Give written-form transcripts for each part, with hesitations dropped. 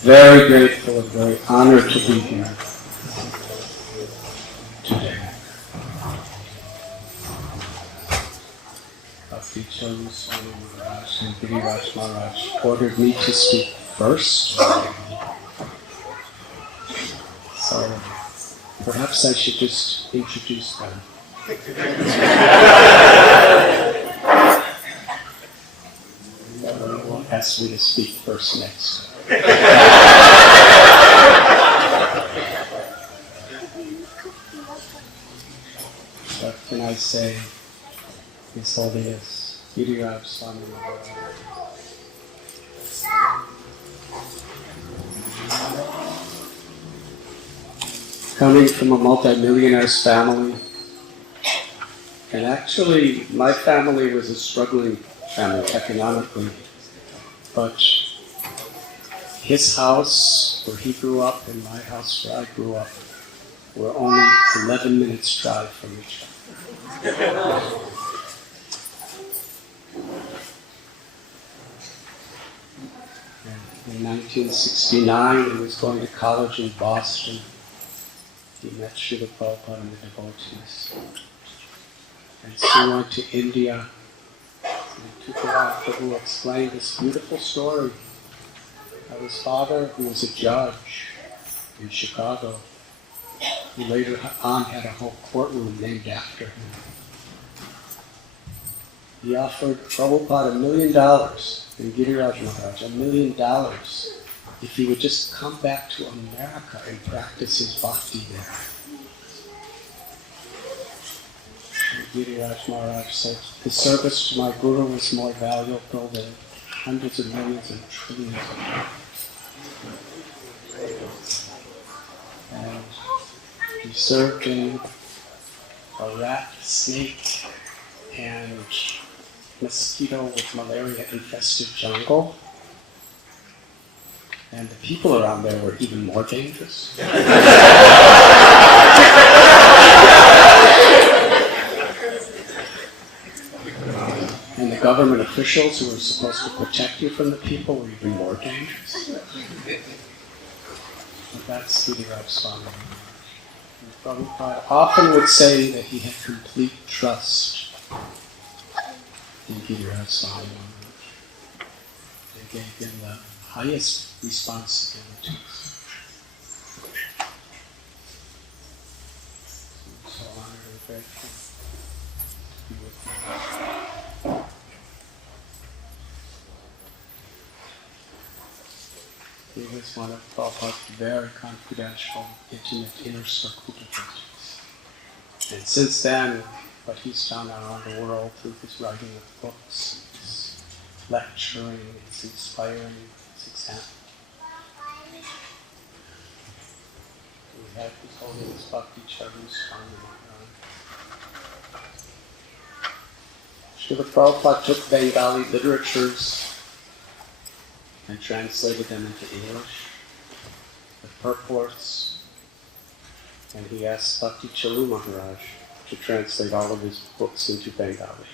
very grateful and very honored to be here today. Bhakti Charu, Swami Maharaj and Giriraja Maharaj ordered me to speak first. So perhaps I should just introduce them. Everyone asked me to speak first next. What can I say? His Holiness Giriraja Swami Maharaj. Coming from a multi-millionaire's family, and actually my family was a struggling family economically, but his house where he grew up and my house where I grew up were only 11 minutes drive from each other. And in 1969, he was going to college in Boston. He met Srila Prabhupada and the devotees. And so went to India. And Prabhu explained this beautiful story of his father, who was a judge in Chicago, who later on had a whole courtroom named after him. He offered Prabhupada $1 million, and Giriraja Maharaj $1 million, if he would just come back to America and practice his bhakti there. And Giriraja Maharaj said, the service to my Guru was more valuable than hundreds of millions and trillions of dollars. And he served in a rat, snake, and mosquito with malaria-infested jungle. And the people around there were even more dangerous. And the government officials who were supposed to protect you from the people were even more dangerous. But that's Giriraja Swami. And Prabhupada often would say that he had complete trust in Giriraja Swami. They gave him the highest responsibilities. I'm so honored and grateful to be with you. He was one of Prabhupada's very confidential, intimate inner circle devotees. And since then, what he's done around the world through his writing of books, his lecturing, his inspiring, his example. We have His Holiness Bhakti Charu Swami Maharaj. Srila Prabhupada took Bengali literatures and translated them into English, the purports, and he asked Bhakti Charu Maharaj to translate all of his books into Bengali.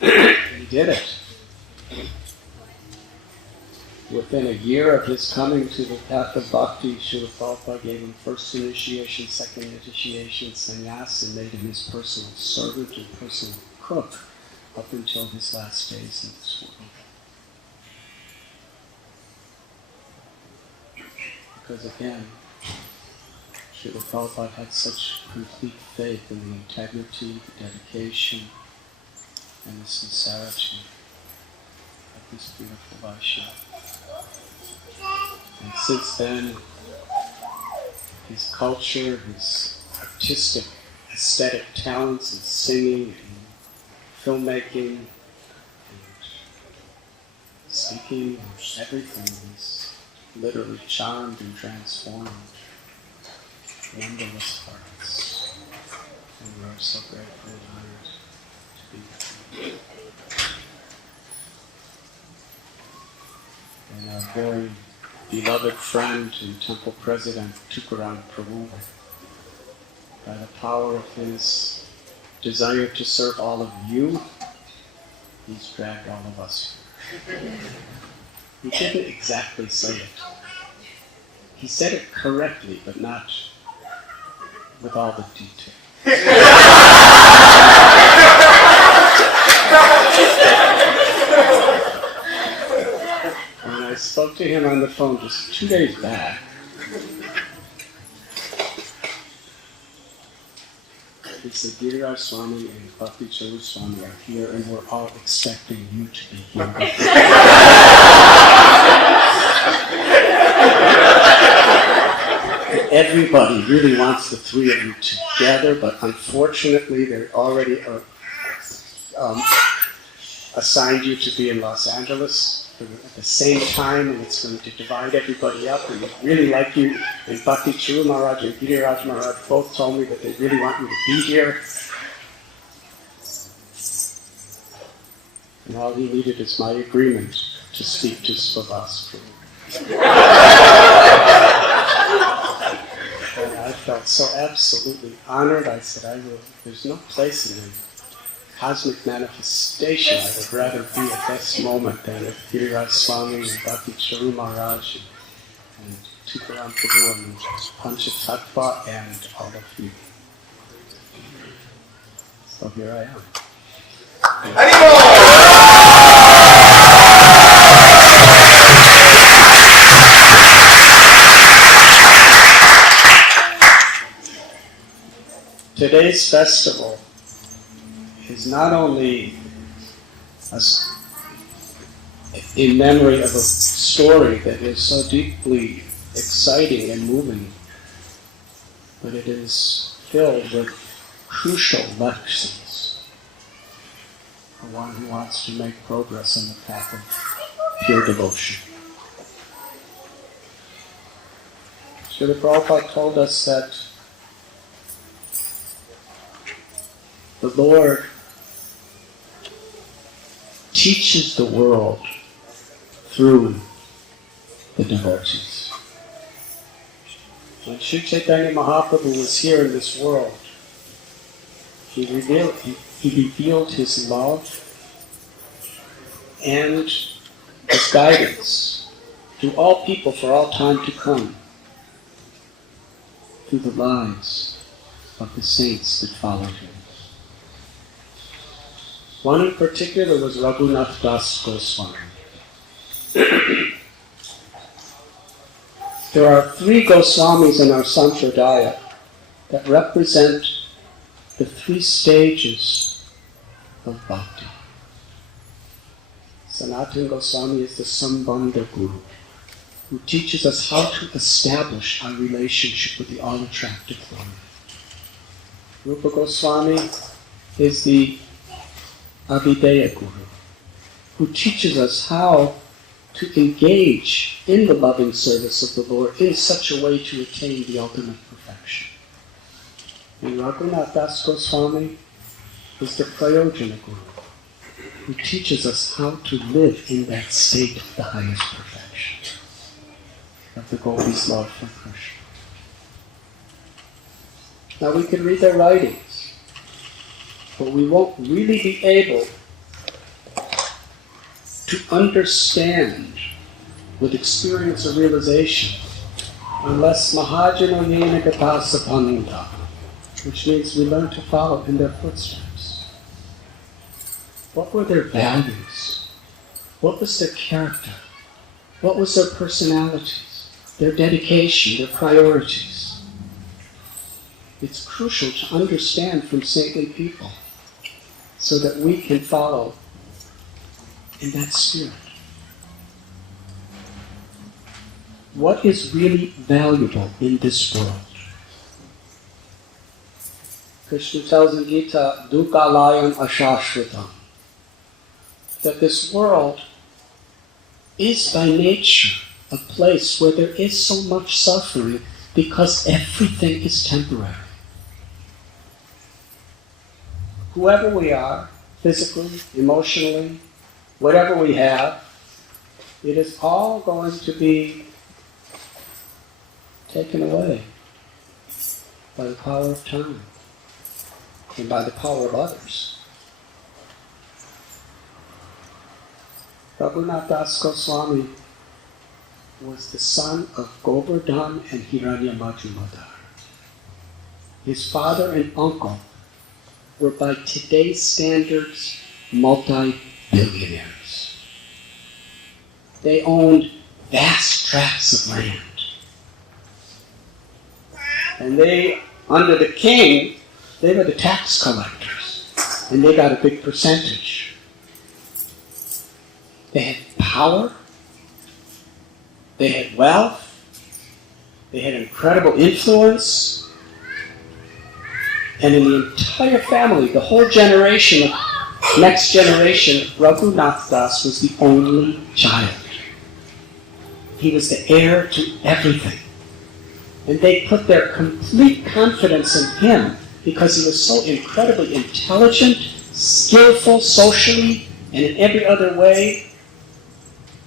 He did it. Within a year of his coming to the path of bhakti, Srila Prabhupada gave him first initiation, second initiation, sannyas, and made him his personal servant and personal cook up until his last days in this world. Because again, Srila Prabhupada had such complete faith in the integrity, the dedication, and the sincerity of this beautiful Vaishnava. And since then, his culture, his artistic, aesthetic talents in singing and filmmaking and speaking and everything is literally charmed and transformed numberless hearts. And we are so grateful and honored to be with you. And our very beloved friend and temple president, Tukaram Prabhu, by the power of his desire to serve all of you, he's dragged all of us here. He didn't exactly say it. He said it correctly, but not with all the detail. When I spoke to him on the phone just 2 days back, he said, Giriraja Swami and Bhakti Charu Swami are here and we're all expecting you to be here. Everybody really wants the three of you together, but unfortunately they already assigned you to be in Los Angeles at the same time, and it's going to divide everybody up, and they really like you. And Bhakti Charu Maharaj and Giriraja Maharaj both told me that they really want you to be here. And all he needed is my agreement to speak to Swabhas. And I felt so absolutely honored. I said, there's no place in the cosmic manifestation I would rather be at this moment than with Giriraja Swami and Bhakti Charu Maharaj and Tukaram Prabhu and Panchatattva and all of you. So here I am. Today's festival is not only in memory of a story that is so deeply exciting and moving, but it is filled with crucial lessons for one who wants to make progress on the path of pure devotion. Srila Prabhupada told us that the Lord teaches the world through the devotees. When Sri Chaitanya Mahaprabhu was here in this world, he revealed his love and his guidance to all people for all time to come through the lives of the saints that followed him. One in particular was Radhanath Das Goswami. There are 3 Goswamis in our Sampradaya that represent the 3 stages of bhakti. Sanatana Goswami is the Sambandha Guru, who teaches us how to establish our relationship with the all-attractive Lord. Rupa Goswami is the Abhideya Guru, who teaches us how to engage in the loving service of the Lord in such a way to attain the ultimate perfection. And Radhanath Das Goswami is the Prayojana Guru, who teaches us how to live in that state of the highest perfection, of the gopis' love for Krishna. Now we can read their writings, but we won't really be able to understand with experience or realization unless Mahajano Yena Gatasa Panihati, which means we learn to follow in their footsteps. What were their values? What was their character? What was their personalities? Their dedication, their priorities? It's crucial to understand from saintly people so that we can follow in that spirit. What is really valuable in this world? Krishna tells in Gita, Dukkhalayam Ashashvatam, that this world is by nature a place where there is so much suffering because everything is temporary. Whoever we are, physically, emotionally, whatever we have, it is all going to be taken away by the power of time and by the power of others. Radhanath Das Goswami was the son of Govardhan and Hiranyamajumdar. His father and uncle were, by today's standards, multi-billionaires. They owned vast tracts of land. And they, under the king, they were the tax collectors. And they got a big percentage. They had power. They had wealth. They had incredible influence. And in the entire family, the whole generation, next generation, Radhanath Das was the only child. He was the heir to everything. And they put their complete confidence in him because he was so incredibly intelligent, skillful socially, and in every other way.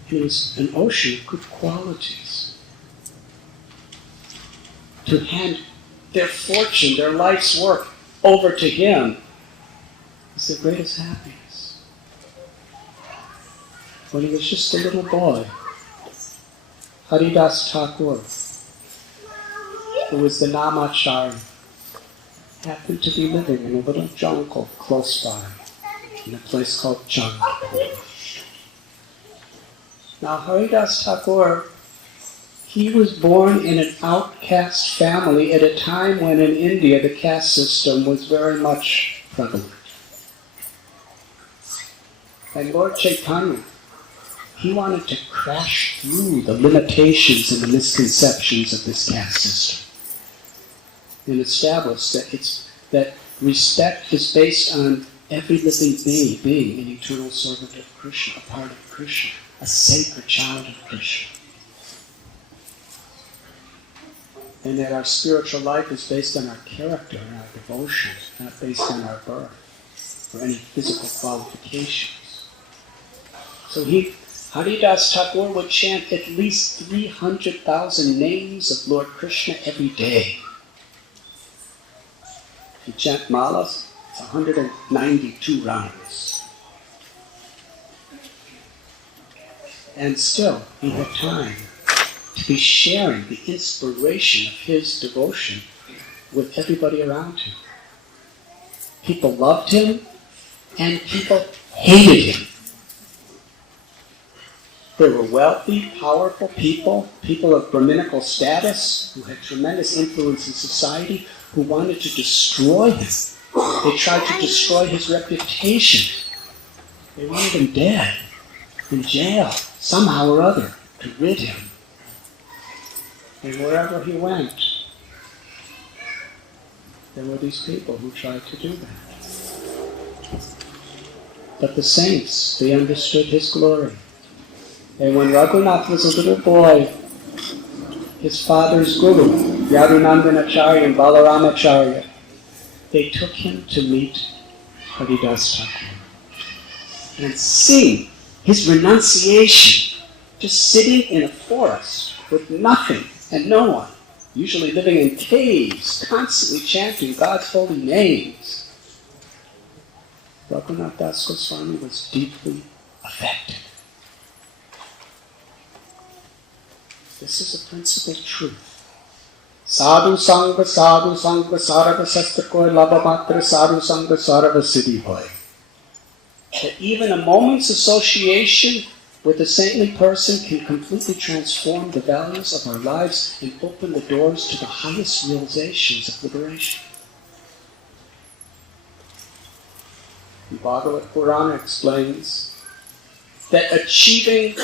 He was an ocean of good qualities. To hand their fortune, their life's work, over to him is the greatest happiness. When he was just a little boy, Haridas Thakur, who was the Namacharya, happened to be living in a little jungle close by, in a place called Jangapur. Now Haridas Thakur, he was born in an outcast family at a time when in India the caste system was very much prevalent. And Lord Chaitanya, he wanted to crash through the limitations and the misconceptions of this caste system and establish that respect is based on every living being being an eternal servant of Krishna, a part of Krishna, a sacred child of Krishna. And that our spiritual life is based on our character and our devotion, not based on our birth or any physical qualifications. So Haridas Thakur would chant at least 300,000 names of Lord Krishna every day. If you chant malas, it's 192 rounds. And still, he had time to be sharing the inspiration of his devotion with everybody around him. People loved him and people hated him. There were wealthy, powerful people of Brahminical status, who had tremendous influence in society, who wanted to destroy him. They tried to destroy his reputation. They wanted him dead, in jail, somehow or other, to rid him. And wherever he went, there were these people who tried to do that. But the saints, they understood his glory. And when Radhanath was a little boy, his father's guru, Yadunandanacharya and Balaramacharya, they took him to meet Haridas Thakur and see his renunciation, just sitting in a forest with nothing and no one, usually living in caves, constantly chanting God's holy names. Radhanath Das Goswami was deeply affected. This is a principal truth. Sadhu Sangha Sarava Sastakoi Labhamatra Sadhu Sangha Sarava Siddhi Hoy. That even a moment's association with a saintly person can completely transform the values of our lives and open the doors to the highest realizations of liberation. The Bhagavad Purana explains that achieving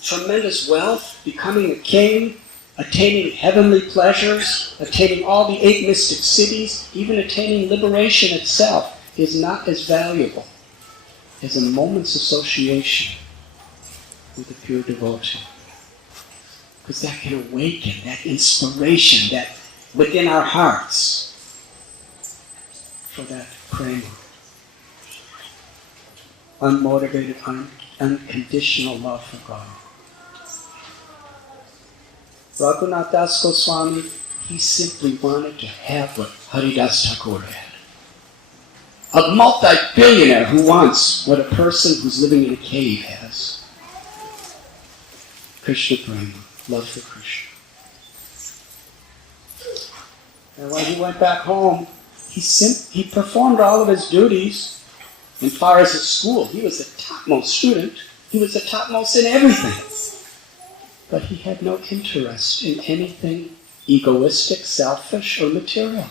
tremendous wealth, becoming a king, attaining heavenly pleasures, attaining all the 8 mystic cities, even attaining liberation itself is not as valuable as a moment's association with a pure devotee. Because that can awaken that inspiration that within our hearts for that prema. Unmotivated, unconditional love for God. Radhanath Das Goswami, he simply wanted to have what Haridas Thakur had. A multi-billionaire who wants what a person who's living in a cave has. Krishna Prema, love for Krishna. And when he went back home, he performed all of his duties. As far as his school, he was the topmost student. He was the topmost in everything. But he had no interest in anything egoistic, selfish, or material.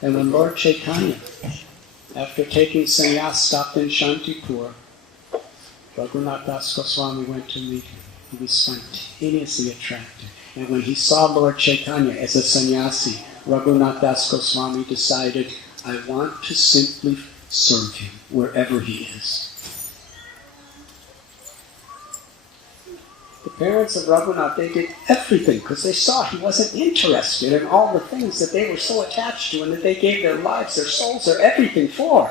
And when Lord Chaitanya, after taking sannyas, stopped in Shantipur, Raghunath Das Goswami went to meet him. He was spontaneously attracted. And when he saw Lord Chaitanya as a sannyasi, Raghunath Das Goswami decided, I want to simply serve him wherever he is. The parents of Raghunath, they did everything because they saw he wasn't interested in all the things that they were so attached to and that they gave their lives, their souls, their everything for.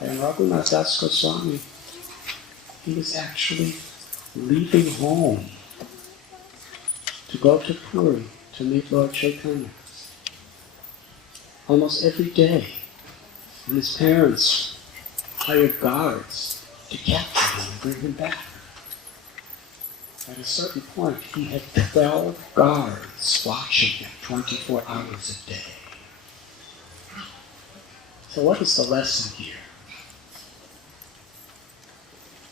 And Raghunath Das Goswami, he was actually leaving home to go to Puri to meet Lord Chaitanya. Almost every day. And his parents hired guards to capture him and bring him back. At a certain point, he had 12 guards watching him 24 hours a day. So what is the lesson here?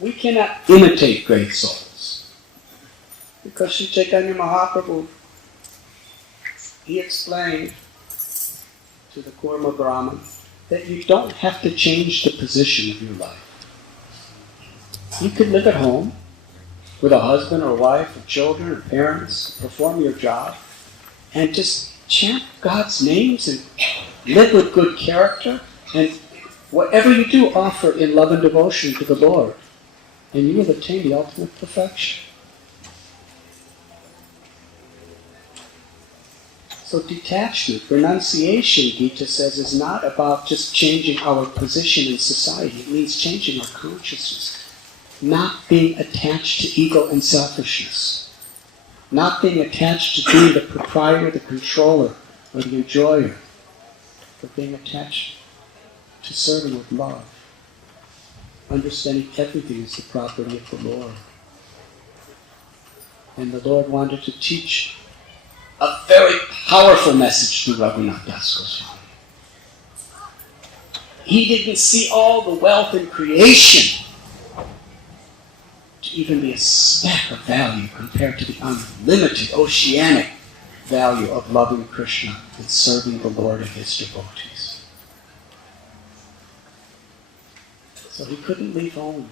We cannot imitate great souls. Because Sri Chaitanya Mahaprabhu, he explained to the Kurma Brahman that you don't have to change the position of your life. You could live at home with a husband or wife or children or parents, perform your job, and just chant God's names and live with good character, and whatever you do, offer in love and devotion to the Lord, and you will attain the ultimate perfection. So detachment, renunciation, Gita says, is not about just changing our position in society. It means changing our consciousness. Not being attached to ego and selfishness. Not being attached to being the proprietor, the controller, or the enjoyer. But being attached to serving with love. Understanding everything is the property of the Lord. And the Lord wanted to teach a very powerful message to Raghunath Das Goswami. He didn't see all the wealth in creation to even be a speck of value compared to the unlimited, oceanic value of loving Krishna and serving the Lord and his devotees. So he couldn't leave home.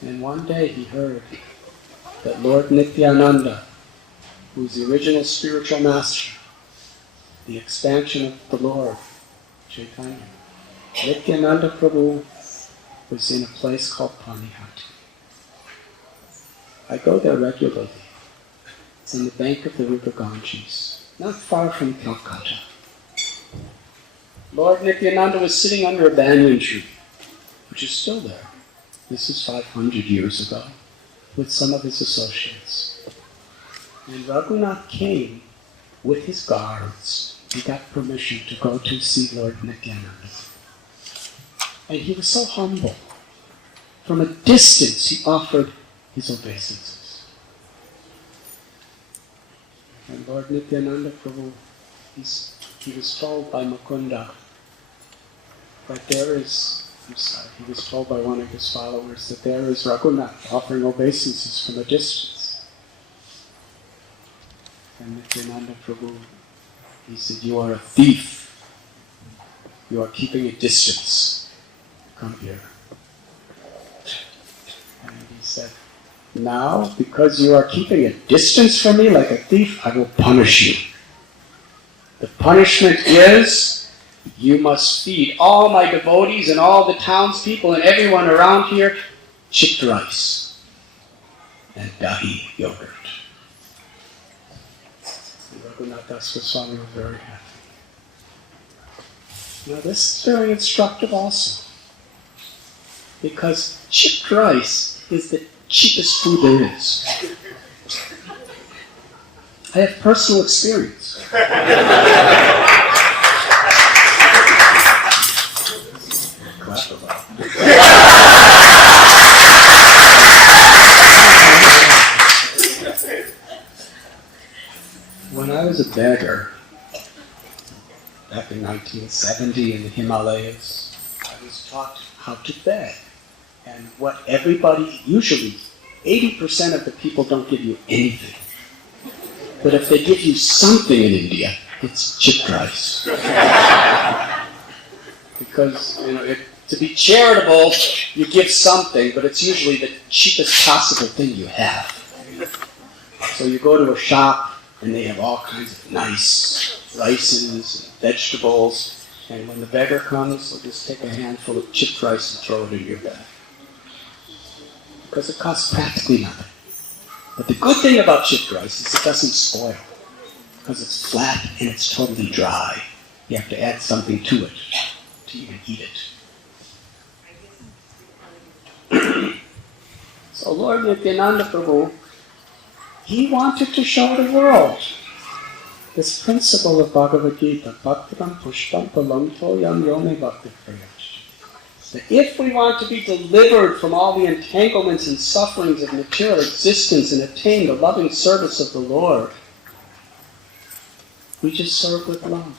And one day he heard that Lord Nityananda, who's the original spiritual master, the expansion of the Lord, Chaitanya, Nityananda Prabhu was in a place called Panihati. I go there regularly. It's on the bank of the river Ganges, not far from Calcutta. Lord Nityananda was sitting under a banyan tree, which is still there. This is 500 years ago, with some of his associates. And Raghunath came with his guards. He got permission to go to see Lord Nityananda. And he was so humble. From a distance he offered his obeisances. And Lord Nityananda Prabhu, he was told by Mukunda that he was told by one of his followers that there is Raghunath offering obeisances from a distance. And Nityananda Prabhu, he said, you are a thief. You are keeping a distance. Come here. And he said, now, because you are keeping a distance from me like a thief, I will punish you. The punishment is, you must feed all my devotees and all the townspeople and everyone around here chipped rice and dahi yogurt. And Raghunath Das Goswami was very happy. Now this is very instructive also, because chipped rice is the cheapest food there is. I have personal experience. a beggar back in 1970 in the Himalayas. I was taught how to beg. And what everybody, usually 80% of the people don't give you anything. But if they give you something in India, it's chipped rice. Because, to be charitable, you give something, but it's usually the cheapest possible thing you have. So you go to a shop, and they have all kinds of nice rices and vegetables, and when the beggar comes, they'll just take a handful of chipped rice and throw it in your bag. Because it costs practically nothing. But the good thing about chipped rice is it doesn't spoil. Because it's flat and it's totally dry. You have to add something to it to even eat it. So Lord Nityananda Prabhu, he wanted to show the world this principle of Bhagavad Gita, Bhaktiram Pushpam Palam Toyam Yome Bhakti Prayach. That if we want to be delivered from all the entanglements and sufferings of material existence and attain the loving service of the Lord, we just serve with love.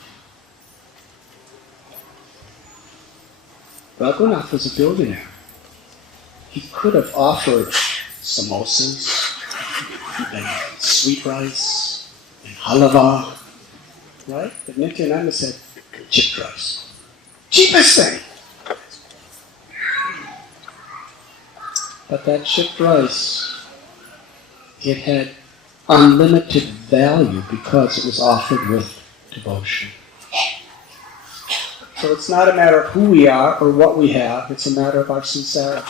Radhanath was a billionaire. He could have offered samosas, and sweet rice, and halava, right? But Nityananda said, chipped rice. Cheapest thing! But that chipped rice, it had unlimited value because it was offered with devotion. So it's not a matter of who we are or what we have, it's a matter of our sincerity.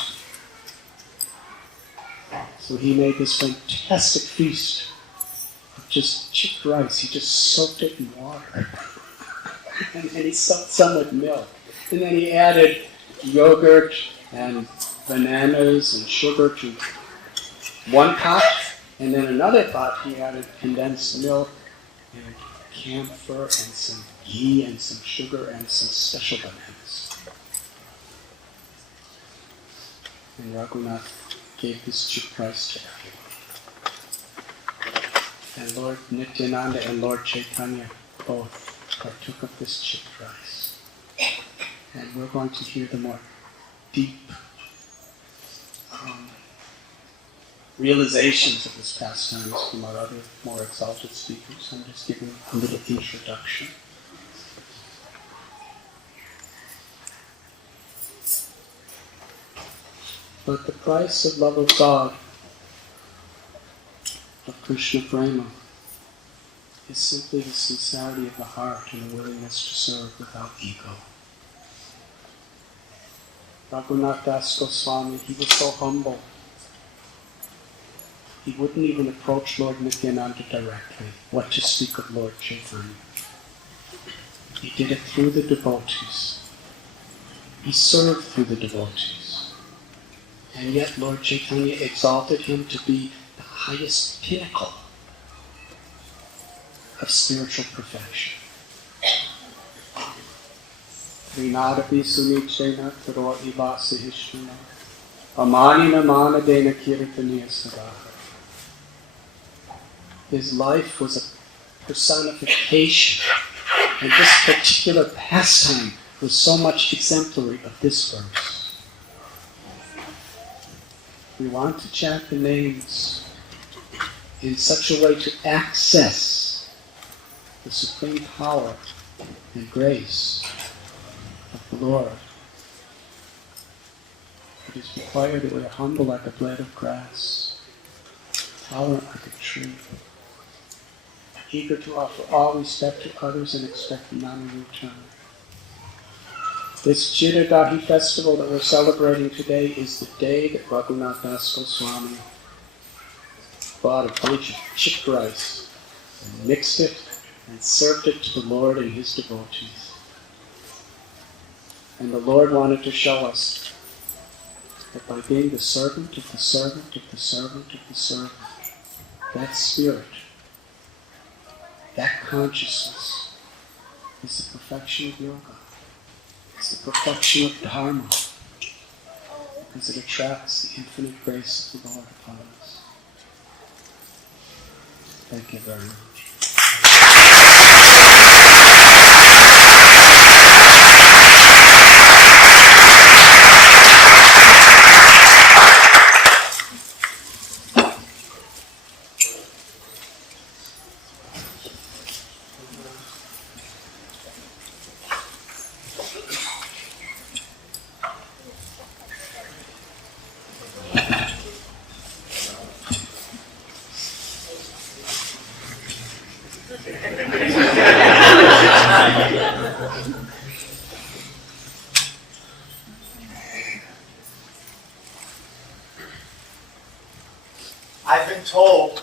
So he made this fantastic feast of just chipped rice. He just soaked it in water. And then he soaked some with milk. And then he added yogurt and bananas and sugar to one pot. And then another pot he added condensed milk and camphor and some ghee and some sugar and some special bananas. And Radhanath gave this chipped rice to everyone. And Lord Nityananda and Lord Chaitanya both partook of this chipped rice. And we're going to hear the more deep realizations of this pastime from our other more exalted speakers. I'm just giving a little introduction. But the price of love of God, of Krishna Prema, is simply the sincerity of the heart and the willingness to serve without ego. Raghunath Das Goswami, he was so humble. He wouldn't even approach Lord Nityananda directly. What to speak of Lord Chaitanya? He did it through the devotees. He served through the devotees. And yet Lord Chaitanya exalted him to be the highest pinnacle of spiritual perfection. Vinadapi sunichena karo ivasa hishnana amanina manadena kirtaniya sadaha. His life was a personification, and this particular pastime was so much exemplary of this verse. We want to chant the names in such a way to access the supreme power and grace of the Lord. It is required that we are humble like a blade of grass, tolerant like a tree, eager to offer all respect to others and expect none in return. This Giriraja festival that we're celebrating today is the day that Radhanath Das Goswami bought a bunch of chipped rice and mixed it and served it to the Lord and his devotees. And the Lord wanted to show us that by being the servant of the servant of the servant of the servant, that spirit, that consciousness is the perfection of yoga. It's the perfection of dharma, because it attracts the infinite grace of the Lord upon us. Thank you very much. I've been told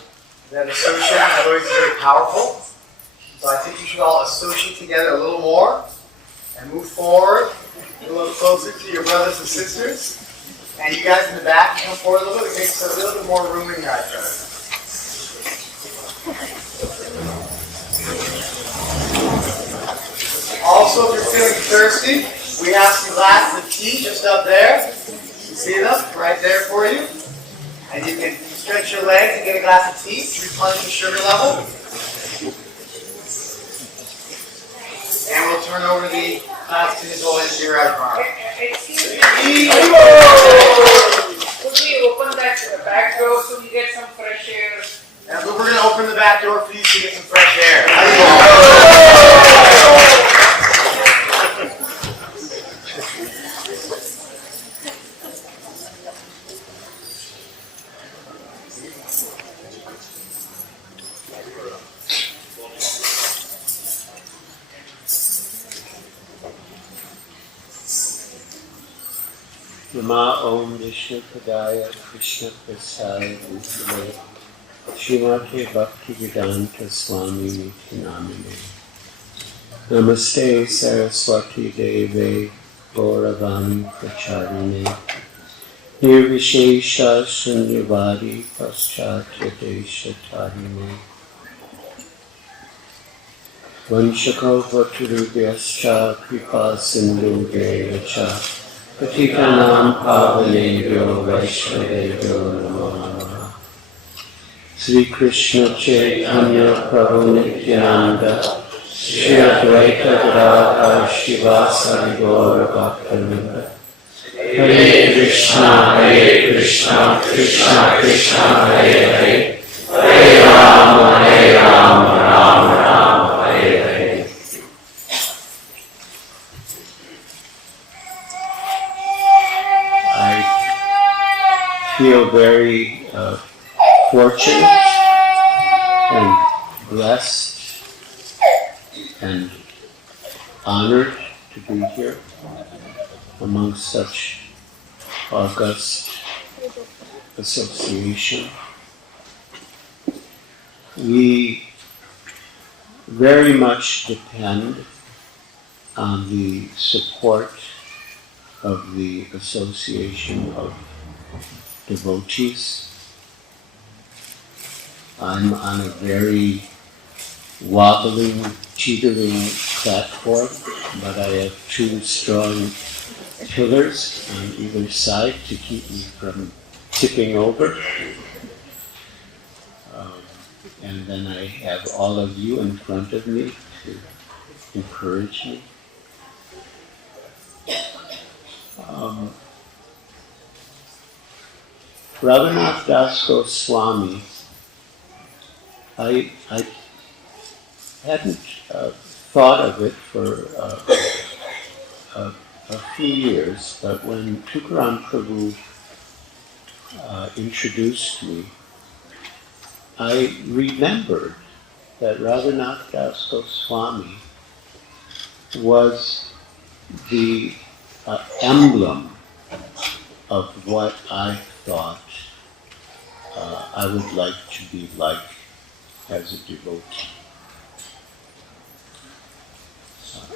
that associating devotees is very powerful. So I think you should all associate together a little more and move forward a little closer to your brothers and sisters. And you guys in the back, come forward a little bit. It makes a little bit more room in your eyes. Also, if you're feeling thirsty, we have some glasses of tea just up there. You see them? Right there for you. And you can stretch your legs and get a glass of tea to replenish the sugar level. And we'll turn over the glass to His Holiness Giriraja. Excuse me. Could we open that back door so we get some fresh air? And we're going to open the back door for you to get some fresh air. Nama Om Vishnu Padaya Krishna Prasaya Bhutale Srimati Bhakti Vedanta Swami Niti Namine Namaste Saraswati Deve Gauravani Pracharine Nirvishesha Sunyavadi Paschatya Desha Tarine Vanshakopatruvyascha Kripa Sindhu Devacha Patitanam Pavanebhyo Vaishnavebhyo Namo Namaha Sri Krishna Chaitanya Prabhu Nityananda Shri Advaita Gadadhar Shivasari Gaura Bhaktivinoda Hare Krishna Krishna Krishna Hare Hare Hare Rama Rama Rama Hare Hare. I feel very fortunate and blessed and honored to be here among such august association. We very much depend on the support of the Association of Devotees. I'm on a very wobbling, teetering platform, but I have two strong pillars on either side to keep me from tipping over. And then I have all of you in front of me to encourage me. Radhanath Das Goswami, I hadn't thought of it for a few years, but when Tukaram Prabhu introduced me, I remembered that Radhanath Das Goswami was the emblem of what I thought I would like to be like as a devotee.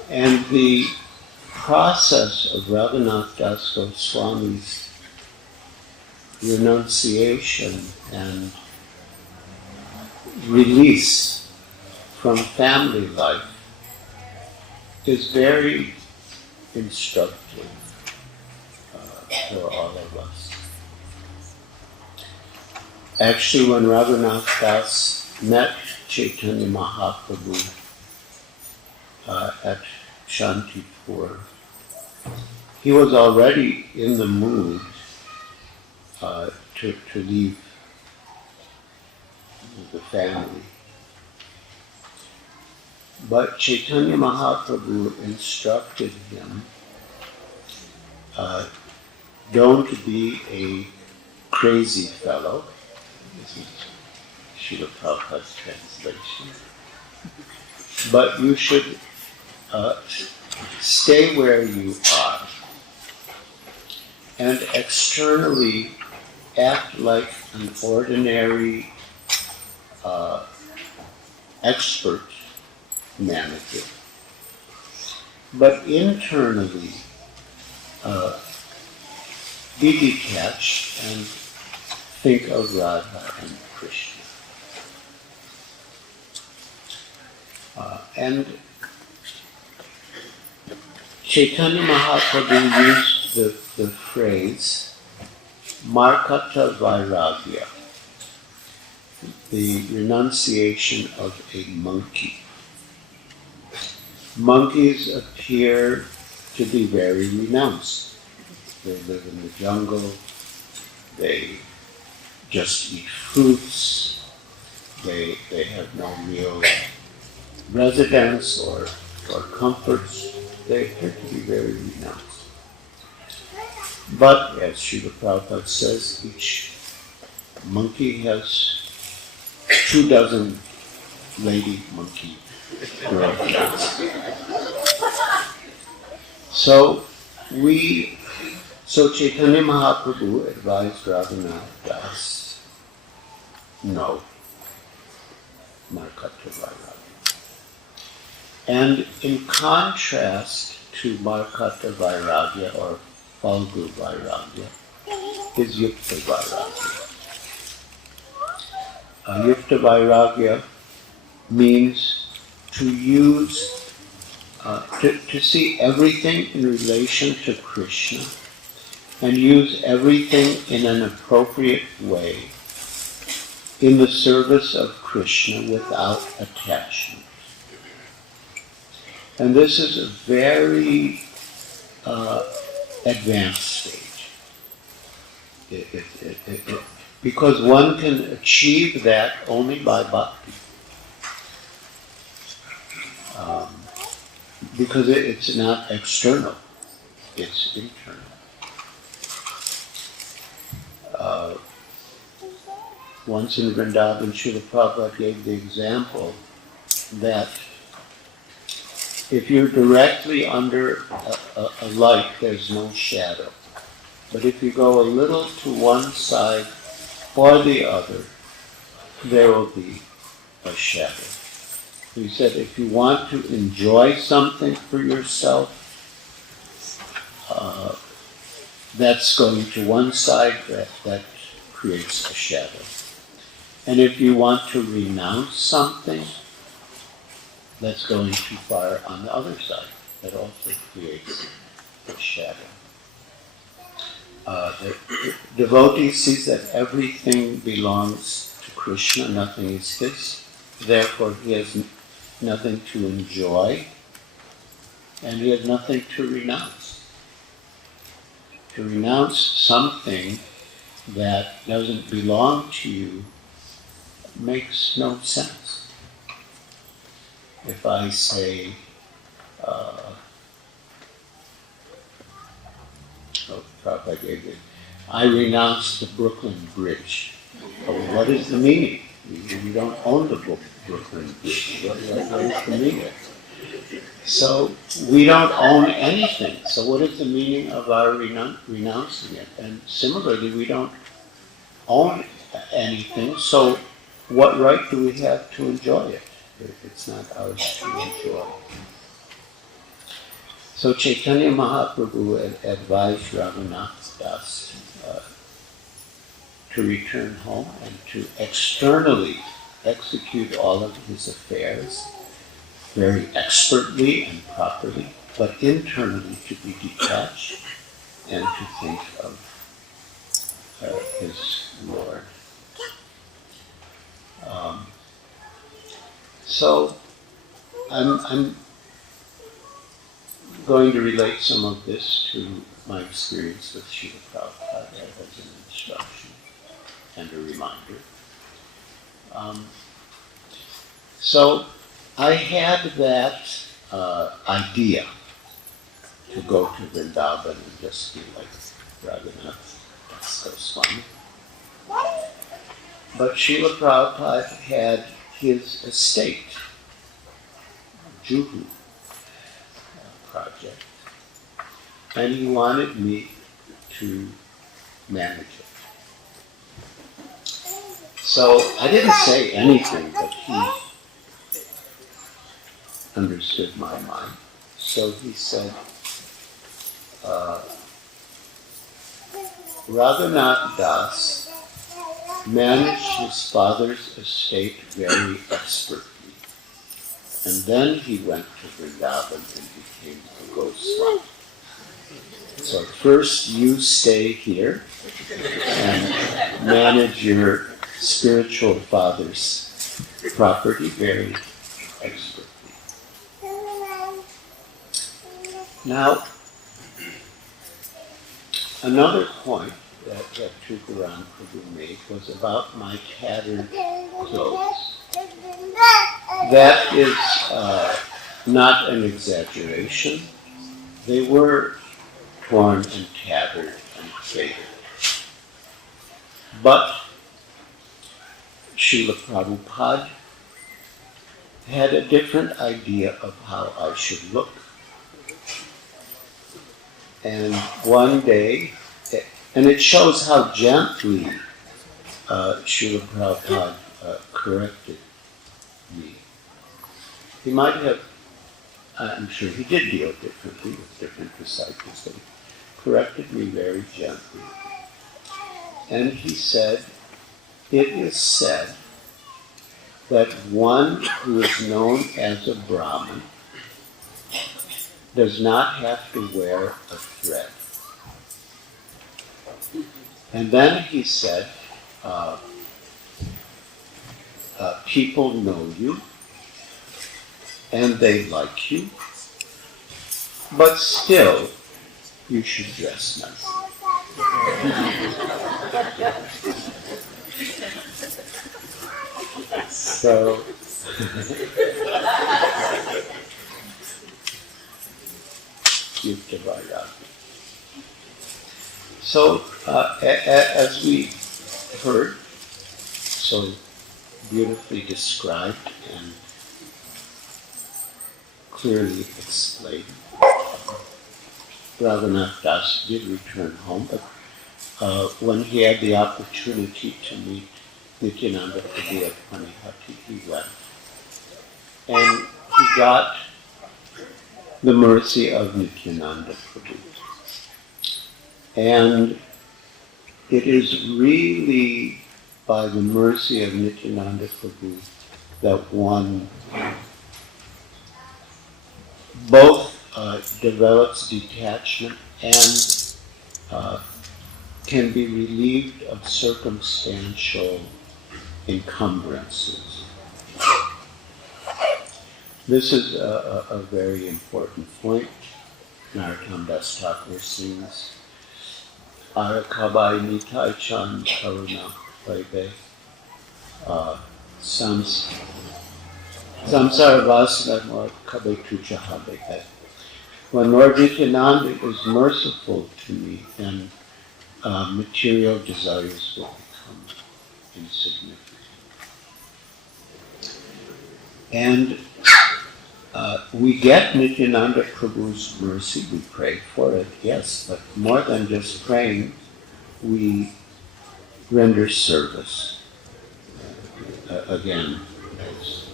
And the process of Radhanath Das Goswami's renunciation and release from family life is very instructive for all of us. Actually, when Radhanath Das met Chaitanya Mahaprabhu at Shantipur, he was already in the mood to leave the family. But Chaitanya Mahaprabhu instructed him, don't be a crazy fellow. This is Srila Prabhupada's translation. But you should stay where you are and externally act like an ordinary expert manager, but internally be detached and think of Radha and Krishna. And Chaitanya Mahaprabhu used the phrase Markata Vairagya, the renunciation of a monkey. Monkeys appear to be very renounced. They live in the jungle, they just eat fruits, they have no real residence or comforts. They appear to be very renounced. But, as Srila Prabhupada says, each monkey has 24 lady monkey girlfriends. So Chaitanya Mahaprabhu advised Radhanath Das, no, Markata Vairagya. And in contrast to Markata Vairagya or Falgu Vairagya is Yukta Vairagya. Yukta Vairagya means to use, to see everything in relation to Krishna and use everything in an appropriate way in the service of Krishna without attachment. And this is a very advanced stage. Because one can achieve that only by bhakti. Because it's not external, it's internal. Once in Vrindavan, Srila Prabhupada gave the example that if you're directly under a light, there's no shadow. But if you go a little to one side or the other, there will be a shadow. He said, if you want to enjoy something for yourself, that's going to one side, that creates a shadow. And if you want to renounce something, that's going too far on the other side. That also creates a shadow. The devotee sees that everything belongs to Krishna, nothing is his. Therefore, he has nothing to enjoy, and he has nothing to renounce. To renounce something that doesn't belong to you makes no sense. If I say, Prabhupada gave it, I renounce the Brooklyn Bridge. Oh, what is the meaning? You don't own the Brooklyn Bridge. What is the meaning? So we don't own anything. So what is the meaning of our renouncing it? And similarly, we don't own anything. So what right do we have to enjoy it? It's not ours to enjoy. So Chaitanya Mahaprabhu advised Radhanath Das to return home and to externally execute all of his affairs very expertly and properly, but internally to be detached and to think of his Lord. So I'm going to relate some of this to my experience with Srila Prabhupada as an instruction and a reminder. So I had that idea to go to Vrindavan and just be like Radhanath, Swami. But Srila Prabhupada had his estate, Juhu project, and he wanted me to manage it. So I didn't say anything, but he understood my mind. So he said, Radhanath Das managed his father's estate very expertly. And then he went to Vrindavan and became a Goswami. So first you stay here and manage your spiritual father's property very expertly. Now, another point that Tukaram Prabhu made was about my tattered clothes. That is not an exaggeration. They were torn and tattered and faded. But Srila Prabhupada had a different idea of how I should look. And one day, and it shows how gently Srila Prabhupada corrected me. He might have, I'm sure he did deal differently with different disciples, but he corrected me very gently. And he said, it is said that one who is known as a Brahmin does not have to wear a thread. And then he said, people know you, and they like you, but still, you should dress nice. So, so as we heard, so beautifully described and clearly explained, Radhanath Das did return home, but when he had the opportunity to meet Nityananda Prabhu at Panihati, he went. And he got the mercy of Nityananda Prabhu. And it is really by the mercy of Nityananda Prabhu that one both develops detachment and can be relieved of circumstantial encumbrances. This is a very important point. Narottam Das Thakur sings, Arakabai Nitai Chan Karuna Baibe Samsara Vasana Kabe Tuchaha Baibe. When Lord Nityananda is merciful to me, then material desires will become insignificant. And we get Nityananda Prabhu's mercy, we pray for it, yes, but more than just praying, we render service. Again, as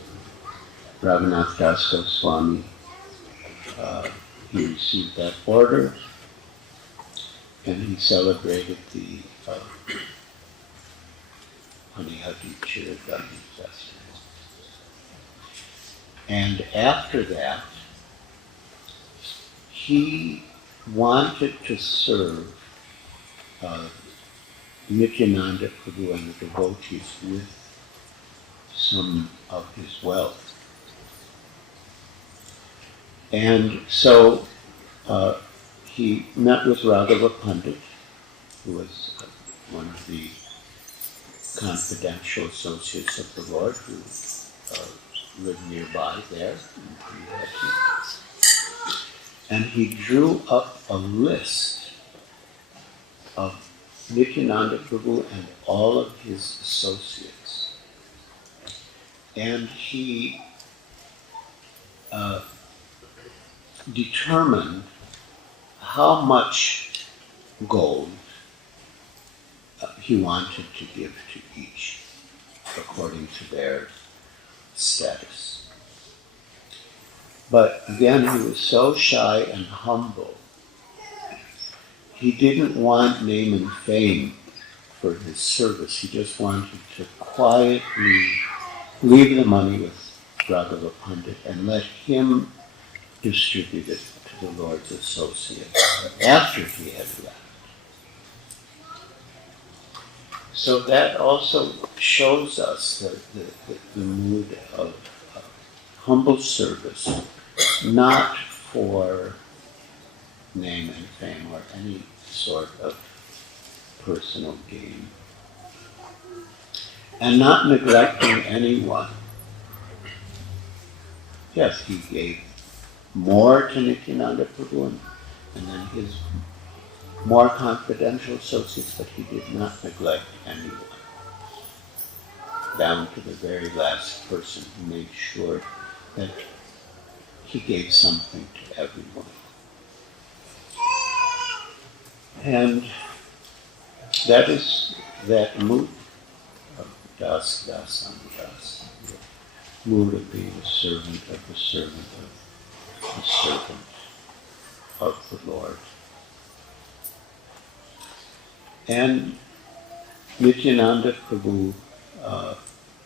Radhanath Das Goswami, he received that order, and he celebrated the Panihati Chiradani festival. And after that, he wanted to serve Nityananda Prabhu and the devotees with some of his wealth. And so he met with Raghava Pandit, who was one of the confidential associates of the Lord, who lived nearby there in Panihati. And he drew up a list of Nityananda Prabhu and all of his associates. And he determined how much gold he wanted to give to each. according to their status. But again, he was so shy and humble. He didn't want name and fame for his service. He just wanted to quietly leave the money with Raghava Pandit and let him distribute it to the Lord's associates after he had left. So that also shows us the mood of humble service, not for name and fame or any sort of personal gain, and not neglecting anyone. Yes, he gave more to Nityananda Prabhu and then his more confidential associates, but he did not neglect anyone, down to the very last person. He made sure that he gave something to everyone. And that is that mood of Das Das, the mood of being a servant of the servant of the servant of the Lord. And Nityananda Prabhu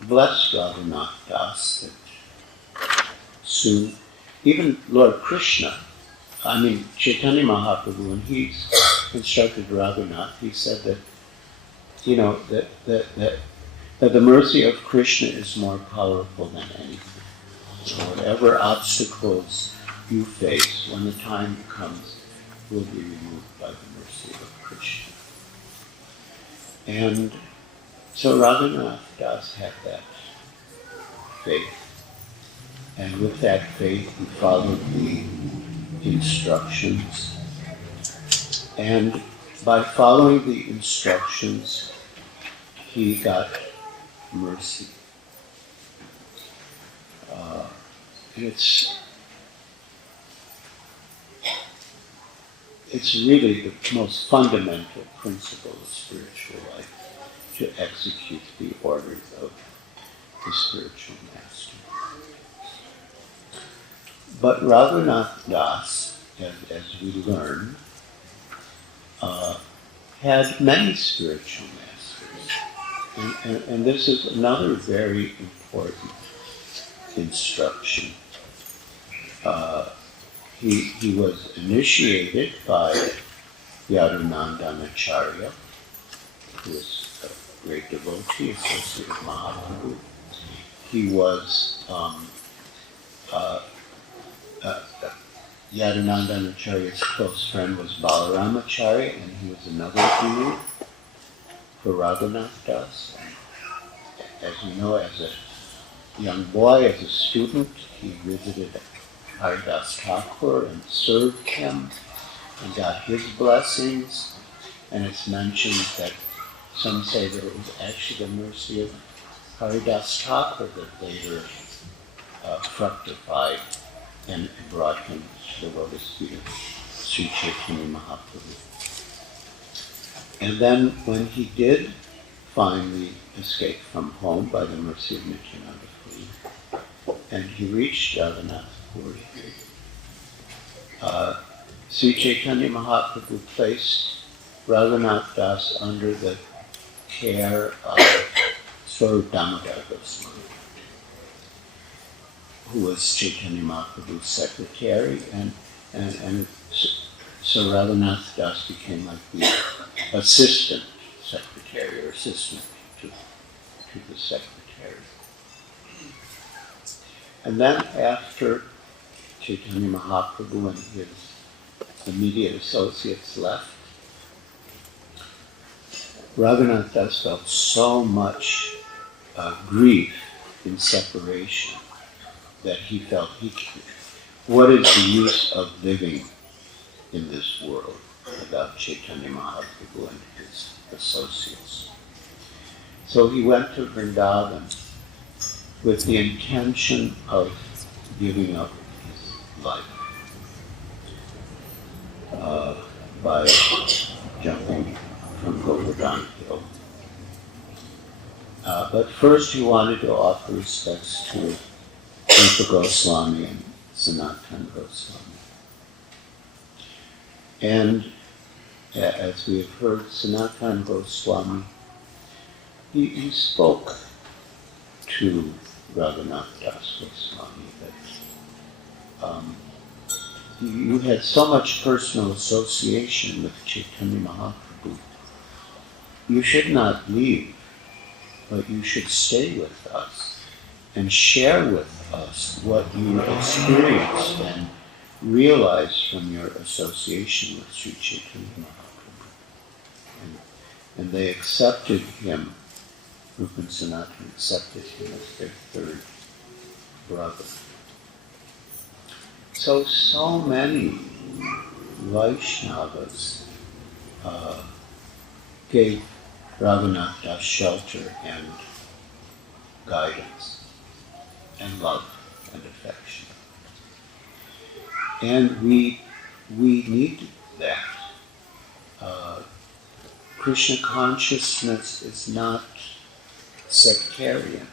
blessed Radhanath Das that soon, even Lord Krishna, Chaitanya Mahaprabhu, when he instructed Radhanath, he said that, that the mercy of Krishna is more powerful than anything. So whatever obstacles you face, when the time comes, will be removed by the mercy of Krishna. And so Radhanath Das had that faith. And with that faith, he followed the instructions. And by following the instructions, he got mercy. It's really the most fundamental principle of spiritual life, to execute the orders of the spiritual master. But Radhanath Das, as we learn, had many spiritual masters. And this is another very important instruction. He was initiated by Yadunandanacharya, who was a great devotee, associate of Mahaprabhu. He was Yadunandanacharya's close friend was Balaramacharya, and he was another guru for Radhanath Das. As we know, as a young boy, as a student, he visited Haridas Thakur and served him and got his blessings. And it's mentioned that some say that it was actually the mercy of Haridas Thakur that later fructified and brought him to the lotus feet of Sri Chaitanya Mahaprabhu. And then when he did finally escape from home by the mercy of Nityananda Prabhu, and he reached Jagannath Puri, Sri Chaitanya Mahaprabhu placed Radhanath Das under the care of Swarup Damodar Goswami, who was Chaitanya Mahaprabhu's secretary, and so Radhanath Das became like the assistant secretary or assistant to the secretary. And then after Chaitanya Mahaprabhu and his immediate associates left, Radhanath Das felt so much grief in separation that he felt, what is the use of living in this world without Chaitanya Mahaprabhu and his associates? So he went to Vrindavan with the intention of giving up his life by jumping from Govardhan Hill. But But first he wanted to offer respects to Rupa Goswami and Sanatana Goswami. And as we have heard, Sanatana Goswami, he spoke to Radhanath Das Goswami that you had so much personal association with Chaitanya Mahaprabhu. You should not leave, but you should stay with us and share with us what you experienced and realized from your association with Sri Chaitanya Mahaprabhu. And they accepted him, Rupa and Sanatana accepted him as their third brother. So many Vaishnavas gave Radhanath Das shelter and guidance and love and affection. And we need that. Krishna consciousness is not sectarian.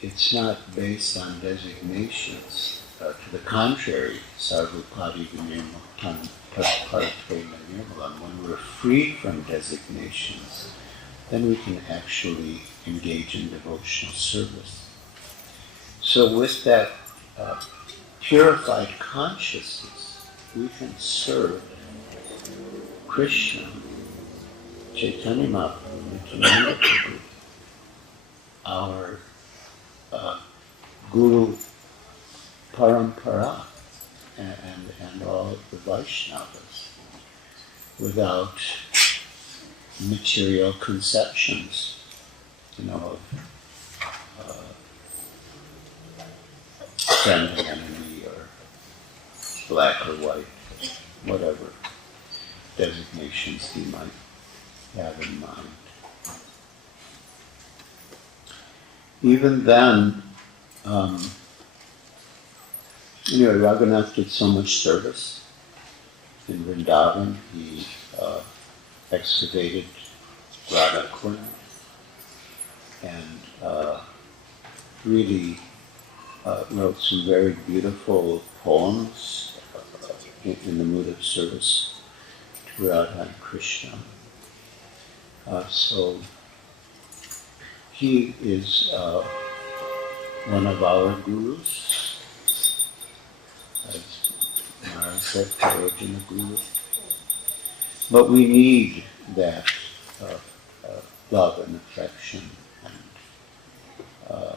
It's not based on designations. To the contrary, sarvapadi vinirmuktam tatpartvena nirmalam. When we're free from designations, then we can actually engage in devotional service. So with that purified consciousness, we can serve Krishna, Chaitanya Mahaprabhu, Nityananda Prabhu, our Guru Parampara, and all the Vaishnavas, without material conceptions, of friend and enemy, or black or white, whatever designations he might have in mind. Even then, Raghunath did so much service. In Vrindavan, he excavated Radha Kund and really wrote some very beautiful poems in the mood of service to Radha and Krishna. So he is one of our gurus, as Maharaj said, the original guru. But we need that love and affection and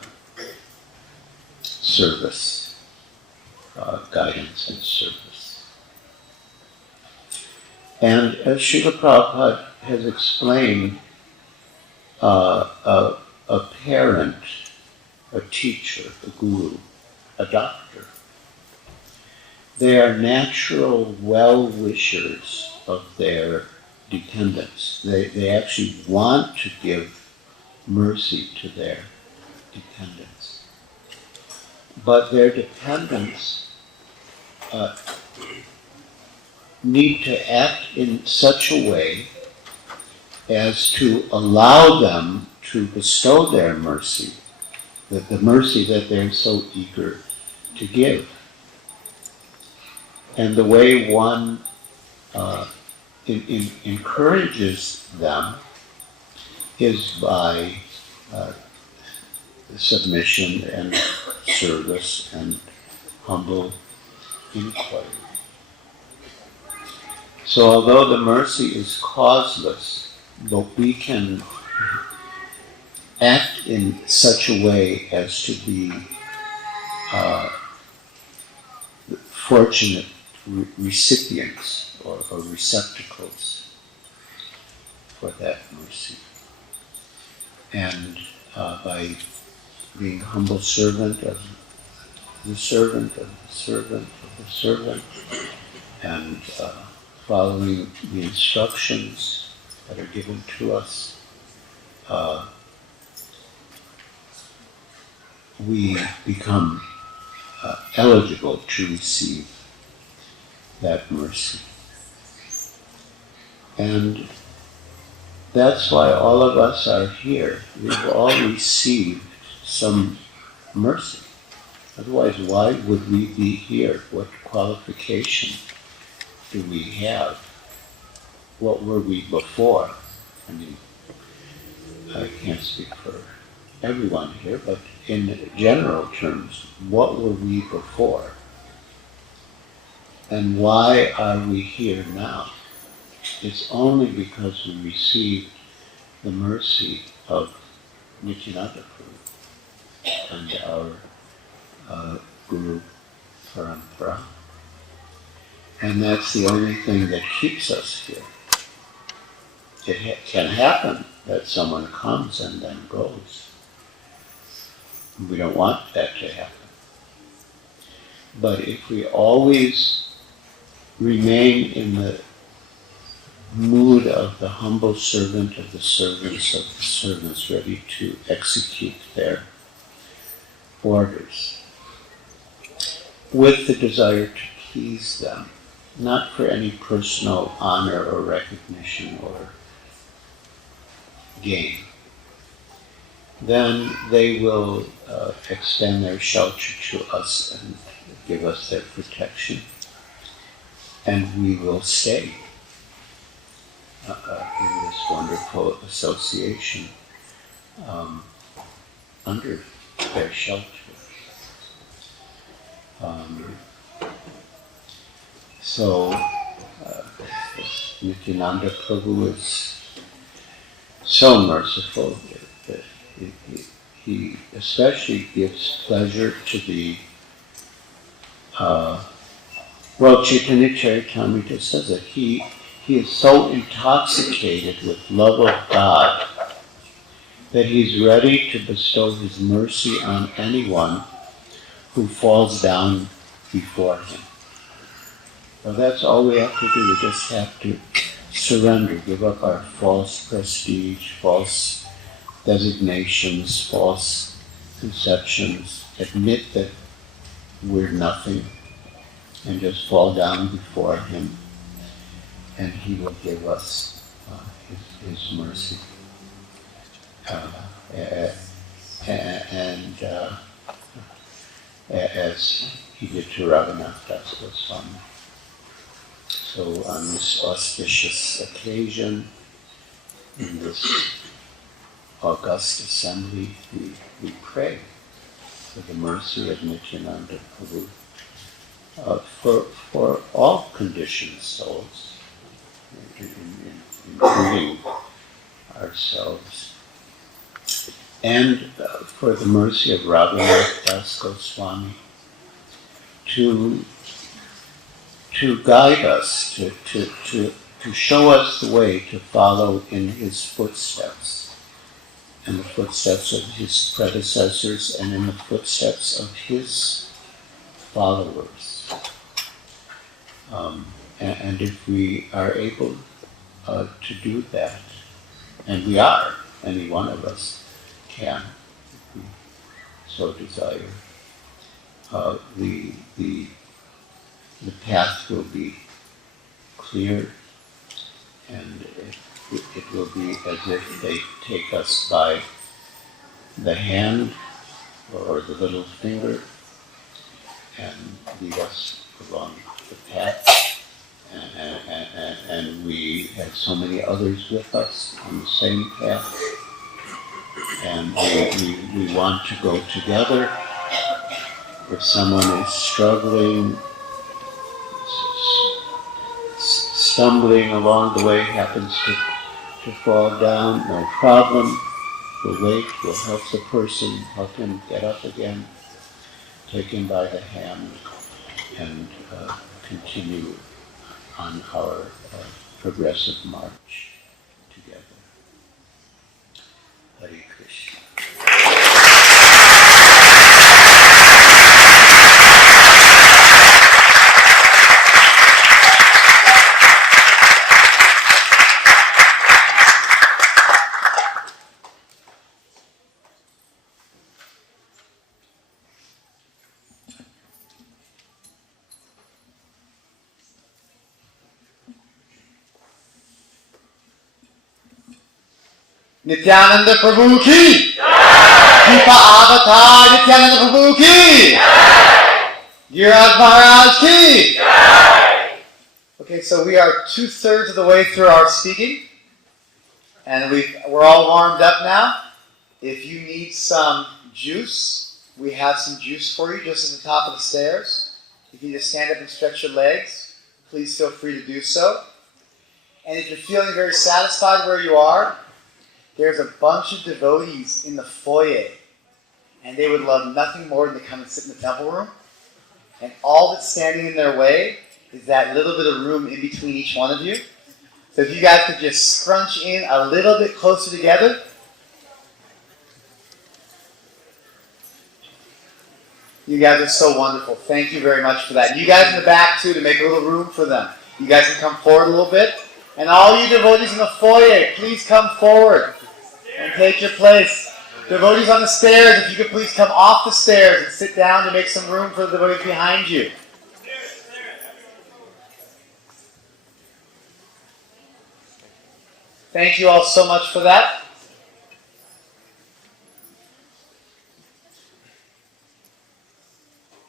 service, guidance and service. And as Srila Prabhupada has explained, a parent, a teacher, a guru, a doctor, they are natural well-wishers of their dependents. They actually want to give mercy to their dependents. But their dependents need to act in such a way as to allow them to bestow their mercy, the mercy that they're so eager to give. And the way one encourages them is by submission and service and humble inquiry. So although the mercy is causeless, but we can act in such a way as to be fortunate recipients or receptacles for that mercy. And by being humble servant of the servant of the servant of the servant, and following the instructions that are given to us, we become eligible to receive that mercy. And That's why all of us are here. We've all received some mercy. Otherwise, why would we be here? What qualification do we have? What were we before? I mean, I can't speak for everyone here, but in general terms, what were we before? And why are we here now? It's only because we received the mercy of Nityananda Prabhu and our Guru Parampara. And that's the only thing that keeps us here. It can happen that someone comes and then goes. We don't want that to happen. But if we always remain in the mood of the humble servant of the servants, ready to execute their orders, with the desire to please them, not for any personal honor or recognition or gain, then they will extend their shelter to us and give us their protection, and we will stay in this wonderful association under their shelter. So Nityananda Prabhu is so merciful that he especially gives pleasure to the Chaitanya Charitamrita says that he is so intoxicated with love of God that he's ready to bestow his mercy on anyone who falls down before him. So that's all we have to do. We just have to surrender, give up our false prestige, false designations, false conceptions, admit that we're nothing, and just fall down before him, and he will give us his mercy. As he did to Radhanath Swami. So on this auspicious occasion, in this august assembly, we pray for the mercy of Nityananda Prabhu for all conditioned souls, including ourselves, and for the mercy of Radhanath Goswami to guide us, to show us the way to follow in his footsteps, and the footsteps of his predecessors, and in the footsteps of his followers. And if we are able to do that, and we are, any one of us can, if we so desire, the path will be clear, and it will be as if they take us by the hand or the little finger and lead us along the path. And we have so many others with us on the same path, and we want to go together. If someone is struggling, stumbling along the way, happens to fall down, no problem. We'll wait, we'll help the person, help him get up again, take him by the hand, and continue on our progressive march together. Hare Krishna. Nityananda Prabhu ki! Kripa Avatar Nityananda Prabhu ki! Giriraja Maharaj ki! Okay, so we are 2/3 of the way through our speaking, and we're all warmed up now. If you need some juice, we have some juice for you just at the top of the stairs. If you need to stand up and stretch your legs, please feel free to do so. And if you're feeling very satisfied where you are, there's a bunch of devotees in the foyer, and they would love nothing more than to come and sit in the temple room. And all that's standing in their way is that little bit of room in between each one of you. So if you guys could just scrunch in a little bit closer together. You guys are so wonderful. Thank you very much for that. You guys in the back too, to make a little room for them. You guys can come forward a little bit. And all you devotees in the foyer, please come forward and take your place. Devotees on the stairs, if you could please come off the stairs and sit down to make some room for the devotees behind you. Thank you all so much for that.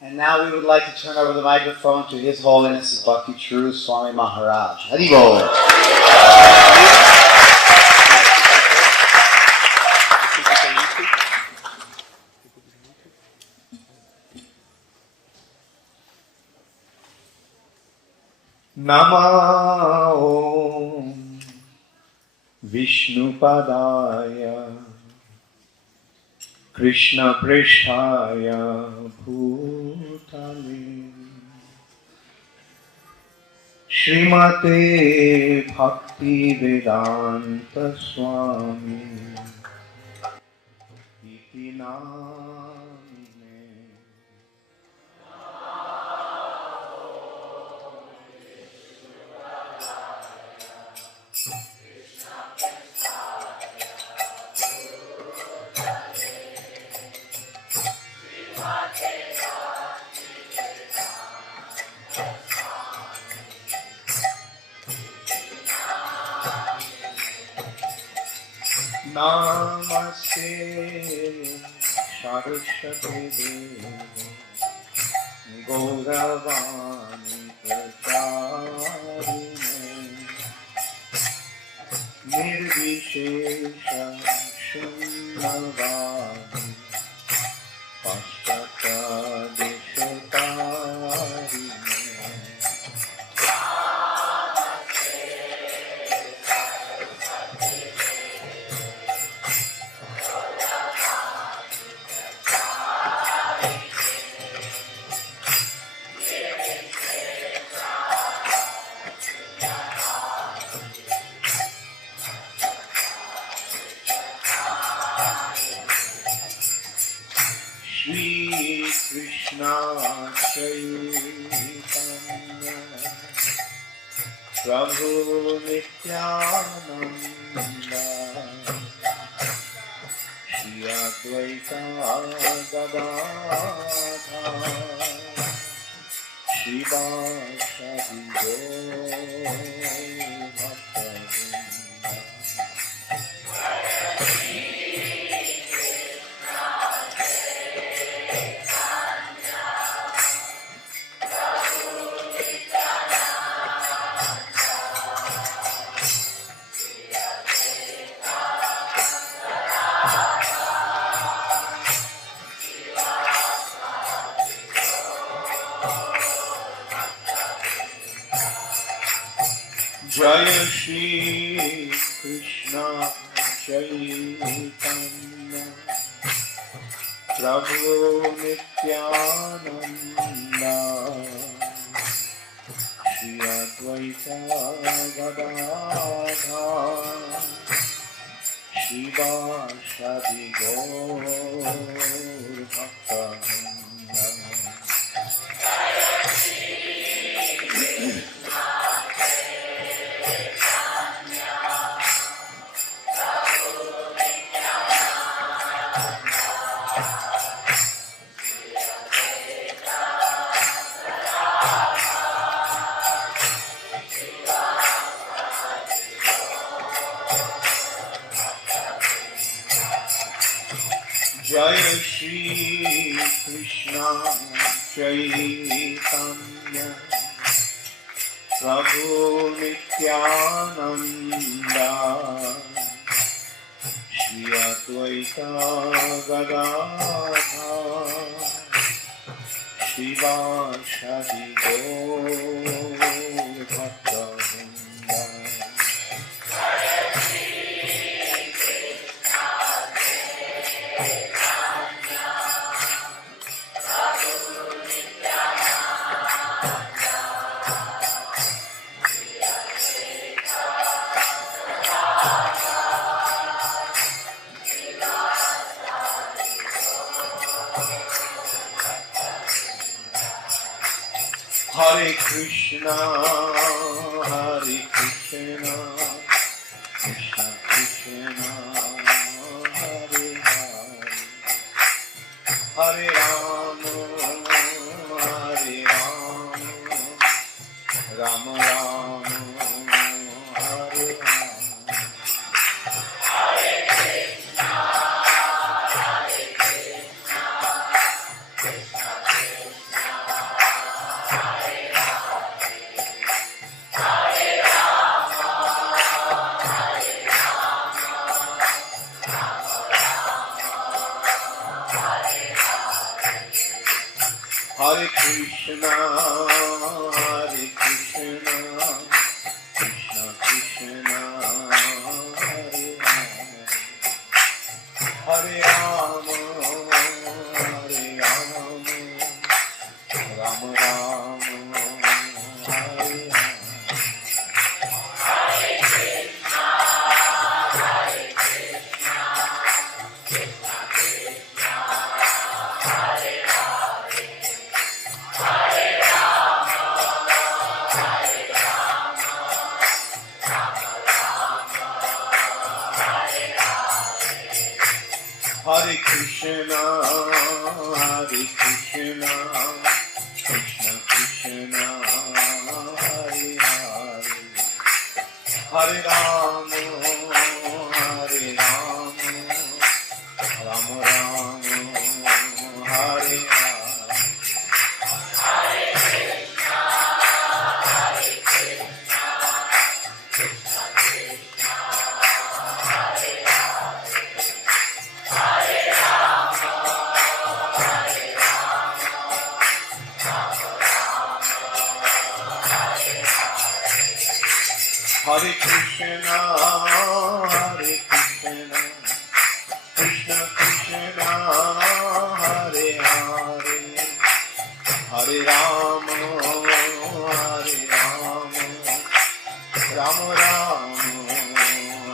And now we would like to turn over the microphone to His Holiness Bhakti Charu Swami Maharaj. Hari Bol. Namo Vishnupadaya Krishna Prishtaya Bhutale Srimate Bhakti Vedanta Swami Iti Namine. Namaste Saraswate Devi Gauravani Pracharine Nirvishesha Shunyavadi Pashtaka Deshatarine. Krishna Chaitanya Prabhu Nityananda Shri Advaita Gadadhara Shivasadi Bhakta. Jaya Shri Krishna Chaitanya Prabhu Nityananda Shri Advaita Gadadhara Shivasadi Gaur Bhakta. Jai Shri Krishna Chaitanya Prabhu Nityananda Shri Advaita Gadadhara Shivashadi Gaur Bhakta-vrinda. Hare Krishna, Hare Krishna, Krishna Krishna, Hare Hare, Hare Rama, Hare Rama, Rama Rama, Hare Hare. Hare Krishna, Hare Krishna, Krishna Krishna, Hare Hare, Hare Rama, Hare Rama, Rama Rama, Hare Hare. Hare Krishna, Hare Krishna, Krishna Krishna, Hare Hare, Hare Rama, Hare Rama, Rama Rama, Hare Hare. Hare Krishna, Hare Krishna, Krishna Krishna, Hare Hare, Hare Rama, Hare Rama, Rama Rama,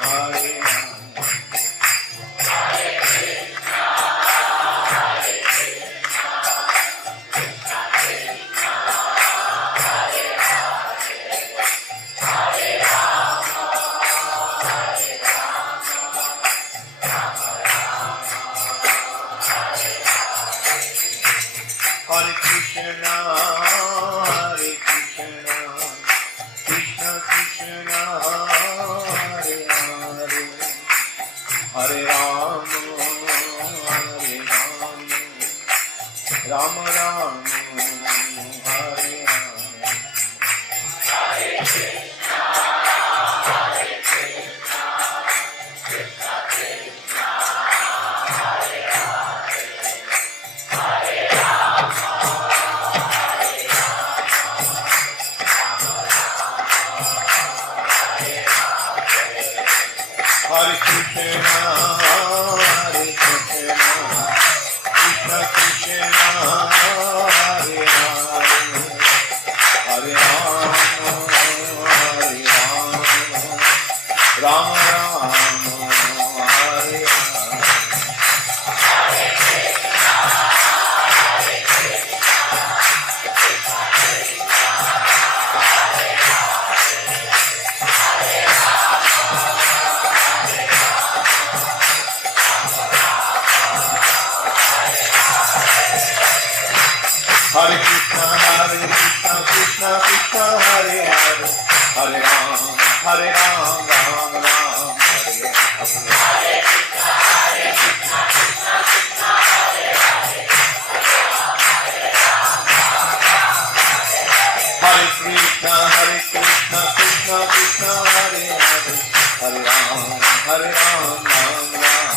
Hare Hare. Hare Krishna, Hare Krishna, Krishna Krishna, Hare Hare, Hare Rama, Hare Rama, Rama Rama, Hare Hare. Hare Krishna, Hare Krishna, Krishna Krishna, Hare Hare, Hare Rama, Hare Rama, Rama Rama, Hare Hare. Hare Krishna, Krishna Krishna, Hare Hare, Hare Rama, Rama Rama, Hare Hare. Krishna Hare Hare Hare Ram Ram Ram Hare Hare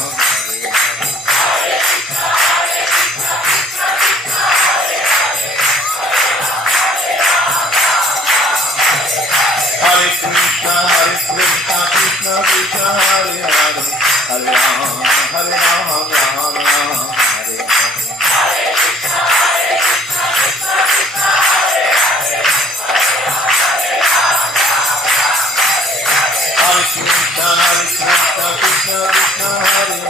Hare Krishna Krishna Krishna Hare Hare Hare Ram Ram Ram Hare Hare Hare Krishna Krishna Krishna Hare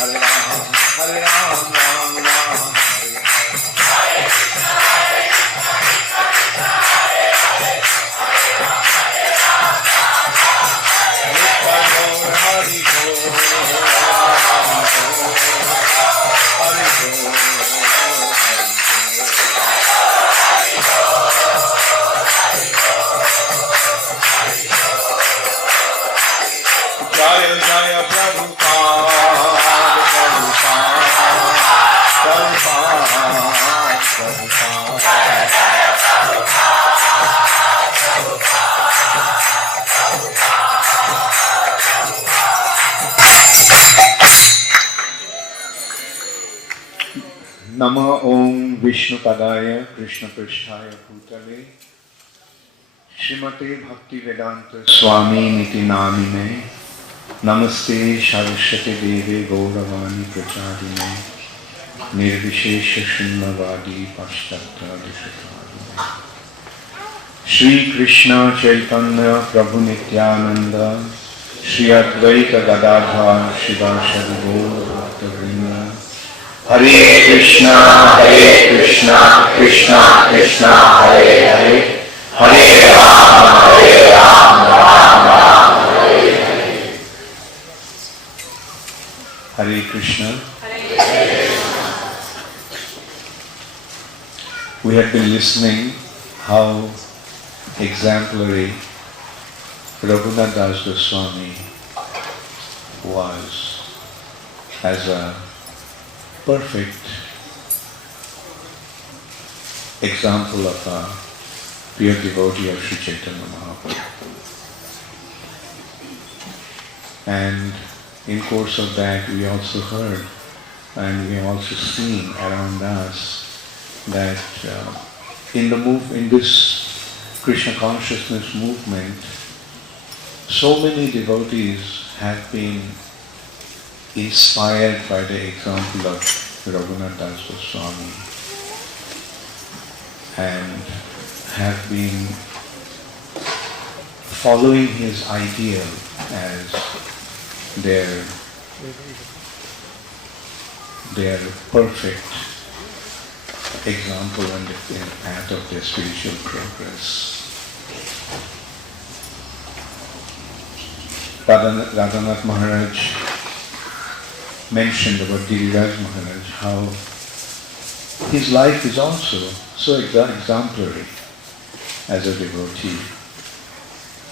Hare Hare Ram Ram Ram Hare Jaya Jaya Prabhupada, Nama Om Vishnu Padaya Krishna Pristhaya Bhutale Srimate Bhakti Vedanta Swami Niti Namine Namaste Saraswati Deve Gauravani Prachadine Nirvishesha Shunnavadi Paschatya Dishakadine Shri Krishna Chaitanya Prabhu Nityananda Shri Advaita Gadadhar Shivasadi Gaur Bhaktavrinda Hare Krishna Krishna Krishna Hare Hare Hare Ram Ram Hare Hare Hare Krishna. We have been listening how exemplary Radhanath Das Goswami was as a perfect example of a pure devotee of Sri Chaitanya Mahaprabhu. And in course of that we also heard and we have also seen around us that in this Krishna consciousness movement, so many devotees have been inspired by the example of Radhanath Das Goswami and have been following his ideal as their perfect example and the path of their spiritual progress. Radhanath Maharaj mentioned about Giriraja Maharaj how his life is also so exemplary as a devotee,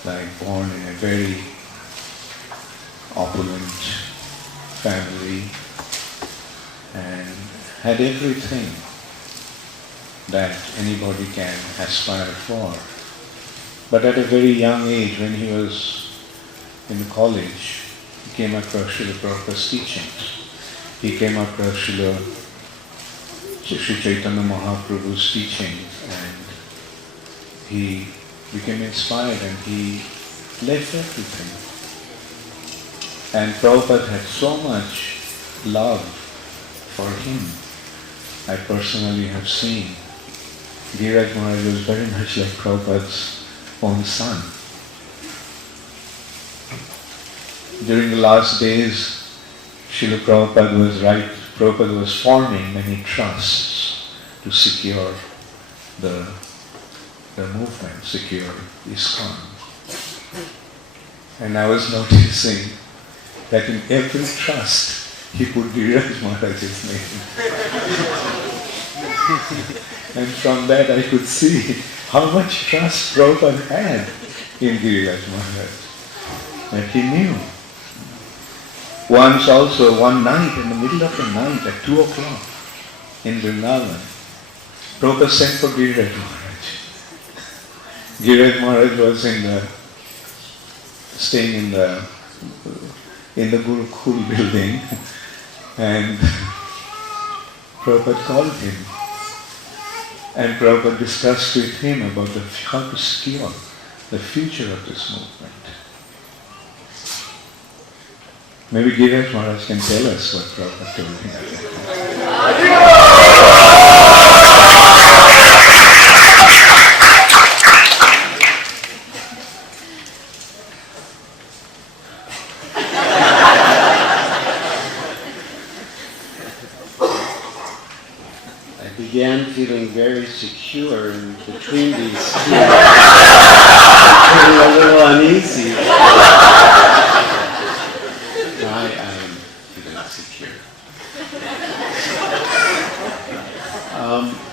like born in a very opulent family and had everything that anybody can aspire for. But at a very young age, when he was in college, he came across Srila Prabhupada's teachings. He came across Sri Chaitanya Mahaprabhu's teachings and he became inspired and he left everything. And Prabhupada had so much love for him. I personally have seen Giriraja Maharaj was very much like Prabhupada's own son. During the last days, Srila Prabhupada was forming many trusts to secure the movement, secure ISKCON. And I was noticing that in every trust, he put Giriraja Maharaj's name. And from that I could see how much trust Prabhupada had in Giriraja Maharaj. That he knew. Once also, one night, in the middle of the night, at 2 o'clock, in Vrindavan, Prabhupada sent for Giriraja Maharaj. Giriraja Maharaj was staying in the Gurukul building, and Prabhupada called him, and Prabhupada discussed with him about how to secure the future of this movement. Maybe Giriraja Maharaj can tell us what Prabhupada told him. I began feeling very secure in between these two. Feeling a little uneasy. I am feeling secure.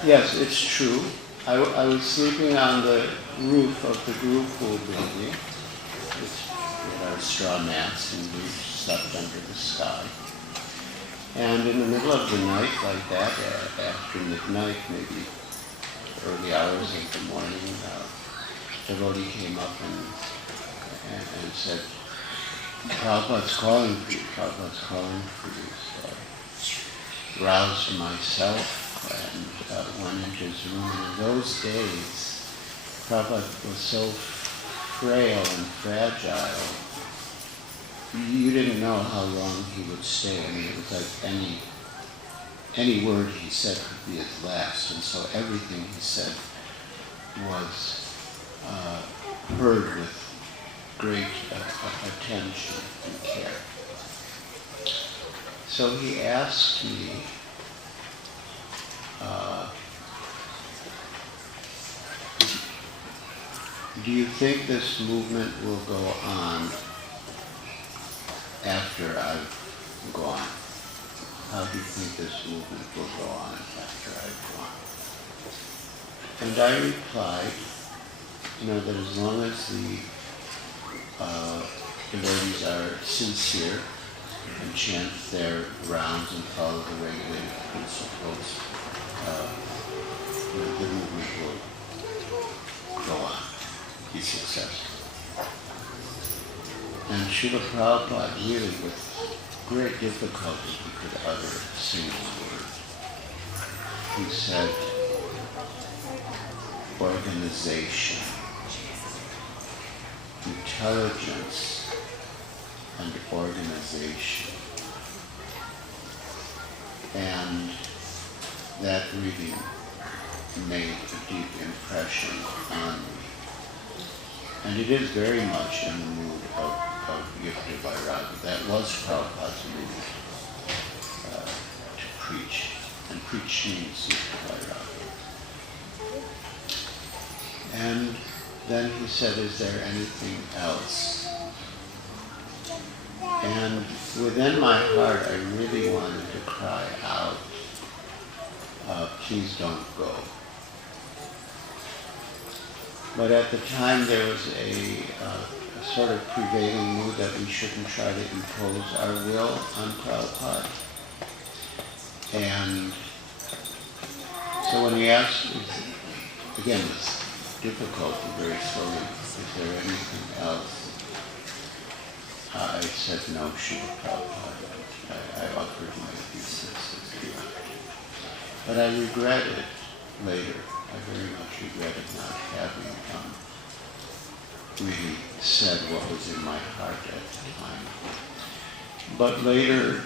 Yes, it's true. I was sleeping on the roof of the Gurukul building. We had our straw mats and we slept under the sky. And in the middle of the night like that, after midnight, maybe early hours of the morning, a devotee came up and said, Prabhupada's calling for you, Prabhupada's calling for you. So I roused myself and went into his room. And in those days, Prabhupada was so frail and fragile. You didn't know how long he would stay. I mean, it was like any word he said could be his last. And so everything he said was heard with great attention and care. So he asked me, do you think this movement will go on after I've gone? How do you think this movement will go on after I've gone? And I replied, that as long as the devotees are sincere and chant their rounds and follow the regulated principles, the movement will go on, be successful. And Srila Prabhupada really, with great difficulty, he could utter a single word. He said, organization, intelligence, and organization. And that really made a deep impression on me. And it is very much in the mood of Yukta Vairagya. That was Prabhupada's mood to preach. And preach means Yukta Vairagya. And then he said, is there anything else? And within my heart, I really wanted to cry out, please don't go. But at the time there was a sort of prevailing mood that we shouldn't try to impose our will on Prabhupada. And so when he asked, again, it's difficult and very slowly, is there anything else? I said no, Srila Prabhupada. I offered my obeisance. But I regretted later. I very much regretted not having really said what was in my heart at the time. But later,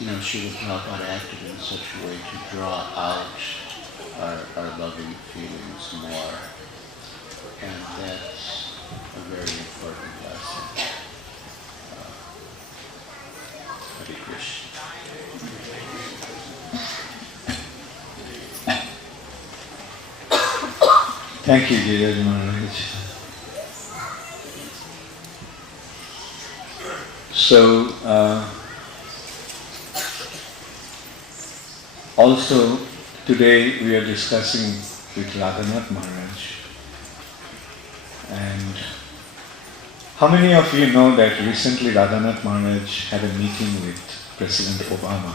Srila Prabhupada acted in such a way to draw out our loving feelings more. And that's a very important lesson. Hare Krishna. Thank you, Giriraja Maharaj. So, also today we are discussing with Radhanath Maharaj. And how many of you know that recently Radhanath Maharaj had a meeting with President Obama?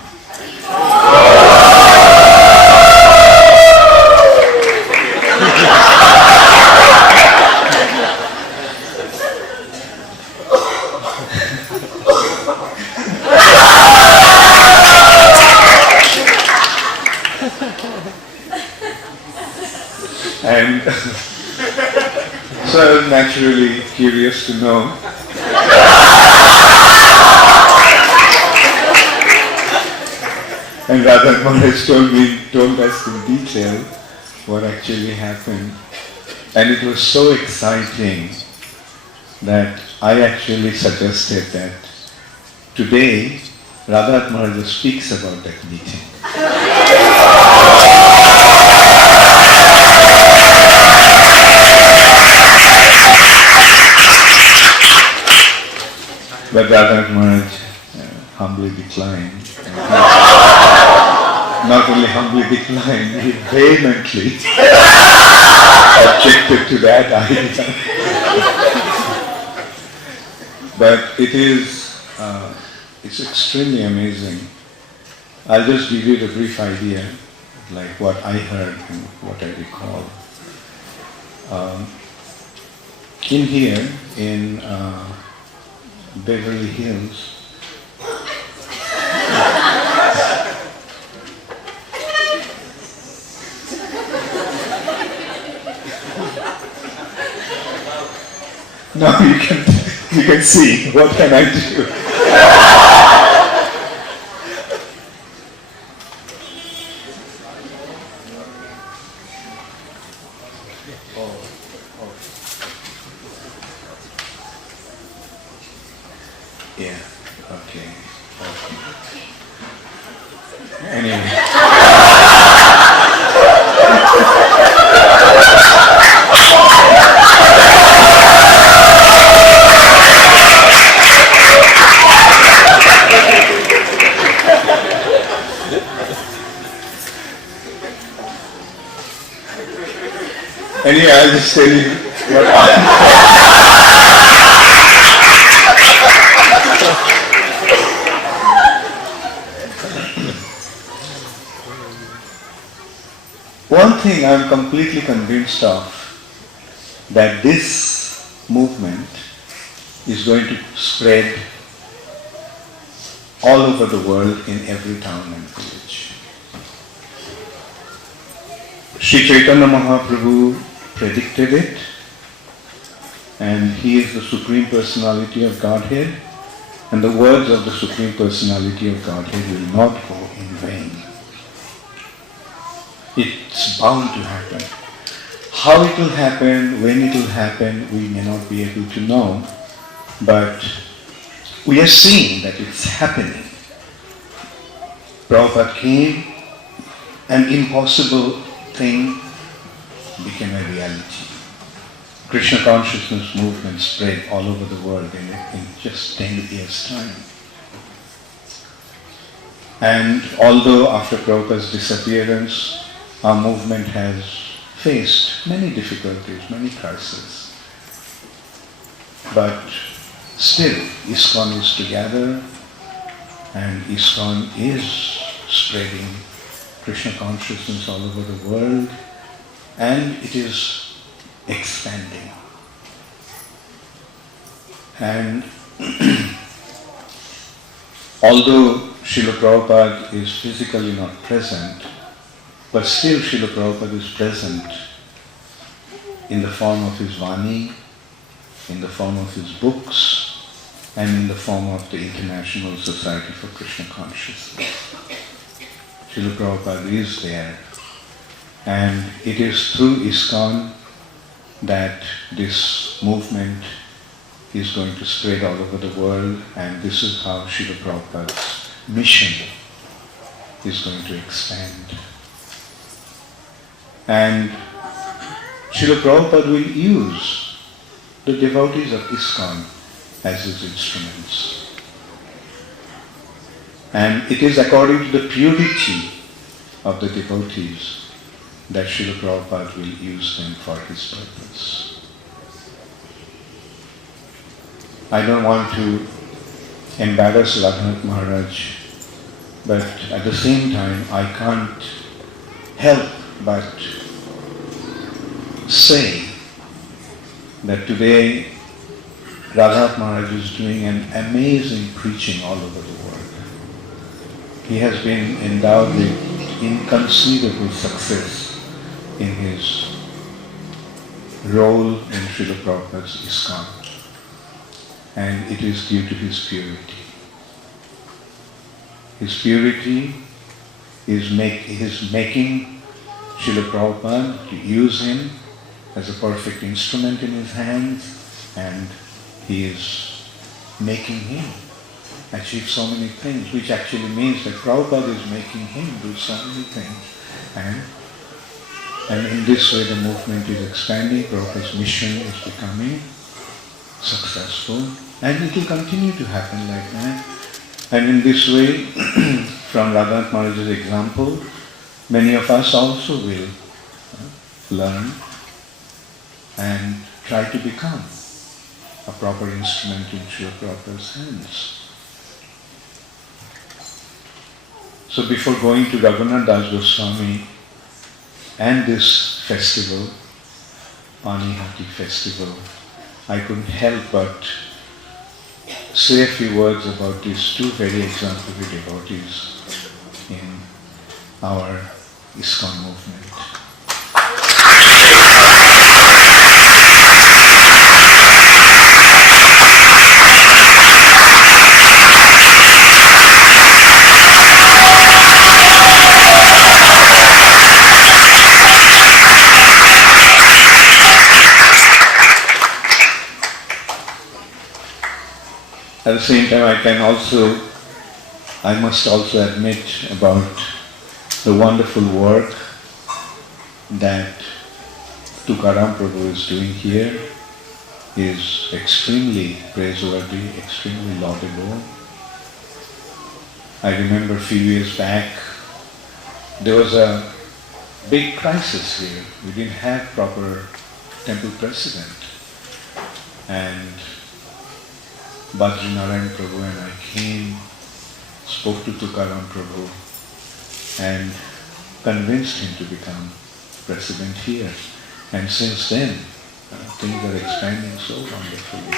So I was naturally curious to know. And Radhanath Maharaj told us in detail what actually happened. And it was so exciting that I actually suggested that today Radhanath Maharaj speaks about that meeting. But Radhanath Maharaj humbly declined. Not only humbly declined, he vehemently objected to that idea. But it's extremely amazing. I'll just give you the brief idea, like what I heard and what I recall. In here, in Beverly Hills, now you can see, what can I do? Yeah, okay. Anyway. Anyway, I'll just tell you what One thing I'm completely convinced of, that this movement is going to spread all over the world in every town and village. Sri Chaitanya Mahaprabhu predicted it, and he is the Supreme Personality of Godhead, and the words of the Supreme Personality of Godhead will not go in vain. It's bound to happen. How it will happen, when it will happen, we may not be able to know, but we are seeing that it's happening. Prabhupada came, an impossible thing became a reality. Krishna consciousness movement spread all over the world in just 10 years' time. And although after Prabhupada's disappearance, our movement has faced many difficulties, many crises, but still ISKCON is together, and ISKCON is spreading Krishna consciousness all over the world, and it is expanding. And although Srila Prabhupada is physically not present, but still Srila Prabhupada is present in the form of his Vani, in the form of his books, and in the form of the International Society for Krishna Consciousness. Srila Prabhupada is there, and it is through ISKCON that this movement is going to spread all over the world, and this is how Srila Prabhupada's mission is going to expand. And Srila Prabhupada will use the devotees of ISKCON as his instruments. And it is according to the purity of the devotees that Srila Prabhupada will use them for his purpose. I don't want to embarrass Radhanath Maharaj, but at the same time I can't help but say that today Radhanath Maharaj is doing an amazing preaching all over the world. He has been endowed with inconceivable success in his role in Srila Prabhupada's ISKCON, and it is due to his purity. His purity is making Srila Prabhupada to use him as a perfect instrument in his hands, and he is making him achieve so many things, which actually means that Prabhupada is making him do so many things. And in this way the movement is expanding, Prabhupada's mission is becoming successful, and it will continue to happen like that. And in this way, from Radhanath Maharaj's example, many of us also will learn and try to become a proper instrument in Srila Prabhupada's hands. So before going to Raghunath Das Goswami and this festival, Panihati festival, I couldn't help but say a few words about these two very exemplary devotees in our ISKCON movement. At the same time, I must also admit about the wonderful work that Tukaram Prabhu is doing here is extremely praiseworthy, extremely laudable. I remember a few years back, there was a big crisis here. We didn't have proper temple president, and Bhadrinarayan Prabhu and I came, spoke to Tukaram Prabhu and convinced him to become president here. And since then, things are expanding so wonderfully.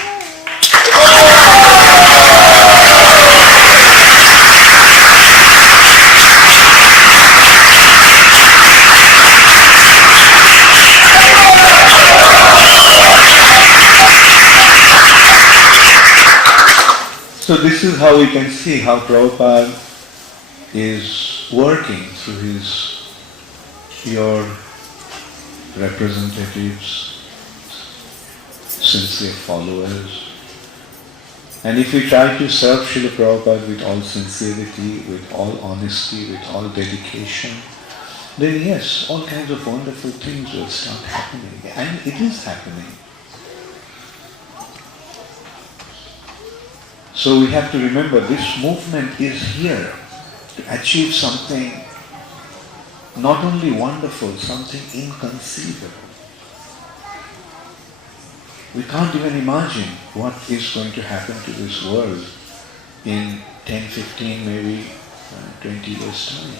So this is how we can see how Prabhupada is working through his pure representatives, sincere followers. And if we try to serve Srila Prabhupada with all sincerity, with all honesty, with all dedication, then yes, all kinds of wonderful things will start happening. And it is happening. So we have to remember this movement is here to achieve something not only wonderful, something inconceivable. We can't even imagine what is going to happen to this world in 10, 15, maybe 20 years' time.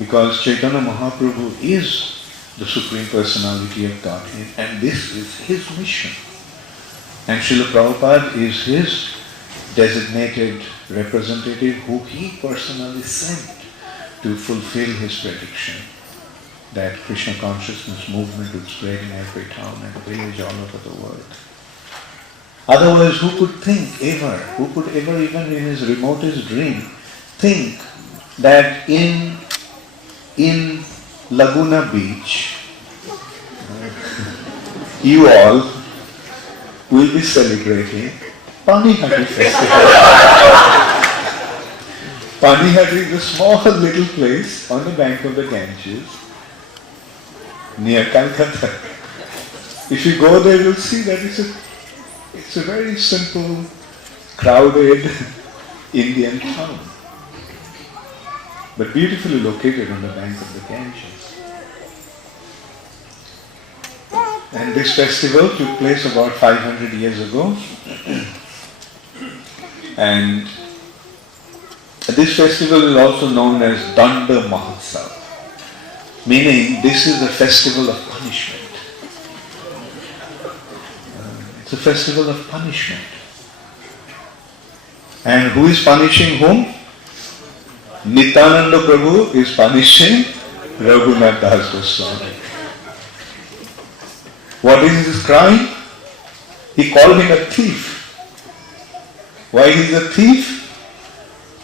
Because Chaitanya Mahaprabhu is the Supreme Personality of Godhead, and this is his mission. And Srila Prabhupada is his designated representative who he personally sent to fulfill his prediction that Krishna consciousness movement would spread in every town and village all over the world. Otherwise, who could ever even in his remotest dream, think that in Laguna Beach, you all will be celebrating Panihati festival. Panihati is a small little place on the bank of the Ganges near Calcutta. If you go there, you'll see that it's a very simple, crowded Indian town, but beautifully located on the bank of the Ganges. And this festival took place about 500 years ago. And this festival is also known as Danda Mahotsav, meaning this is a festival of punishment. It's a festival of punishment. And who is punishing whom? Nityananda Prabhu is punishing Radhanath Das Goswami. What is his crime? He called him a thief. Why he is a thief?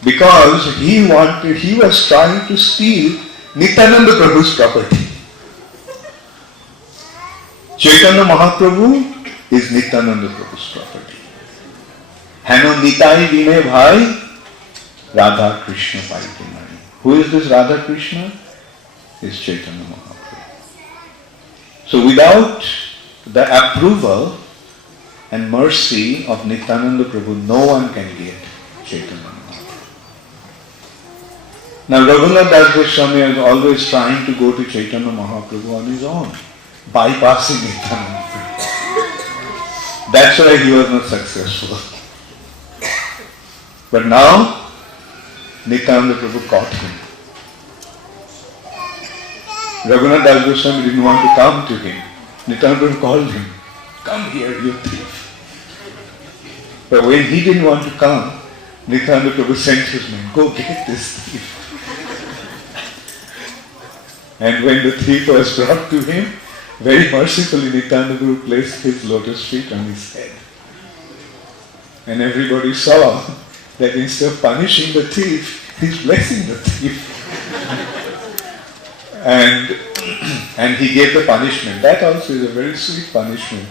Because he was trying to steal Nityananda Prabhu's property. Chaitanya Mahaprabhu is Nityananda Prabhu's property. Hano Nitai Vine Bhai Radha Krishna Paite Nari. Who is this Radha Krishna? Is Chaitanya Mahaprabhu. So without the approval and mercy of Nityananda Prabhu, no one can get Chaitanya Mahaprabhu. Now Radhanath Das Goswami was always trying to go to Chaitanya Mahaprabhu on his own, bypassing Nityananda Prabhu. That's why he was not successful. But now, Nityananda Prabhu caught him. Radhanath Das Goswami didn't want to come to him. Nityananda Prabhu called him, "Come here, you thief." But when he didn't want to come, Nityananda Prabhu sent his man, "Go get this thief." And when the thief was brought to him, very mercifully Nityananda Prabhu placed his lotus feet on his head. And everybody saw that instead of punishing the thief, he's blessing the thief. and he gave the punishment. That also is a very sweet punishment,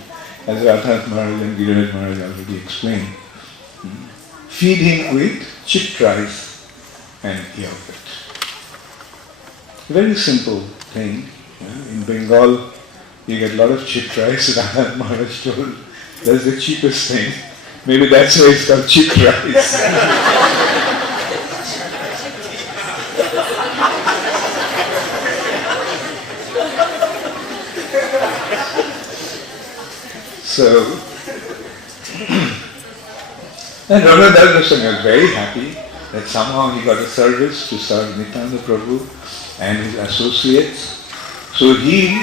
as Radhanath Maharaj and Giriraja Maharaj already explained. Feed him with chipped rice and yogurt. Very simple thing. In Bengal, you get a lot of chipped rice. Radhanath Maharaj told that's the cheapest thing. Maybe that's why it's called chipped rice. So, and Radhanath Das Goswami was very happy that somehow he got a service to serve Nityananda Prabhu and his associates. So he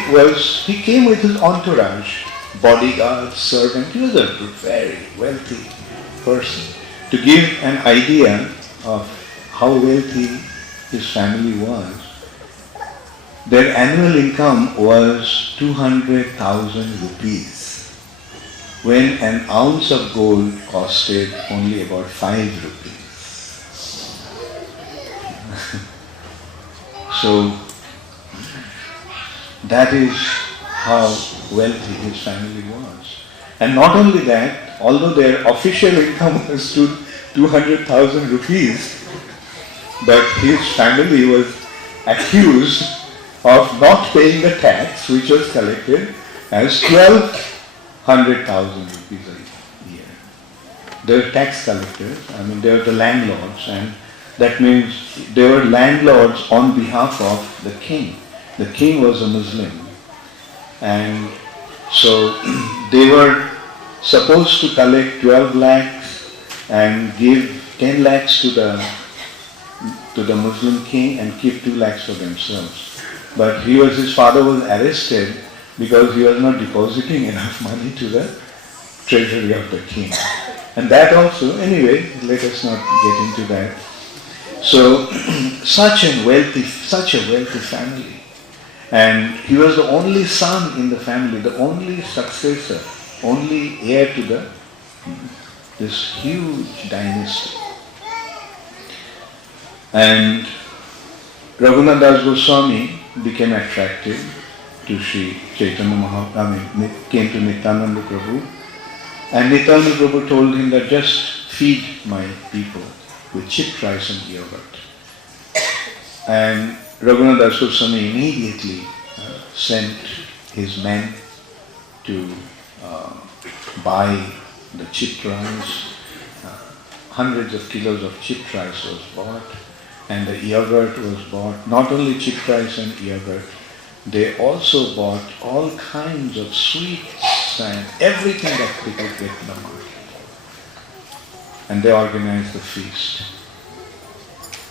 came with his entourage, bodyguard, servant. He was a very wealthy person. To give an idea of how wealthy his family was, their annual income was 200,000 rupees, when an ounce of gold costed only about 5 rupees. So that is how wealthy his family was. And not only that, although their official income was 200,000 rupees, but his family was accused of not paying the tax which was collected as 1,200,000 rupees a year. They were tax collectors, they were the landlords, and that means they were landlords on behalf of the king. The king was a Muslim, and so they were supposed to collect 12 lakhs and give 10 lakhs to the Muslim king and keep 2 lakhs for themselves. But his father was arrested because he was not depositing enough money to the treasury of the king. And that also, anyway, let us not get into that. So, such a wealthy family. And he was the only son in the family, the only successor, only heir to this huge dynasty. And Radhanath Das Goswami became attracted to Sri Chaitanya Mahaprabhu, came to Nityananda Prabhu, and Nityananda Prabhu told him that just feed my people with chipped rice and yogurt. And Radhanath Das Goswami immediately sent his men to buy the chipped rice. Hundreds of kilos of chipped rice was bought, and the yogurt was bought. Not only chipped rice and yogurt, they also bought all kinds of sweets and everything that they could get in the market. And they organized the feast.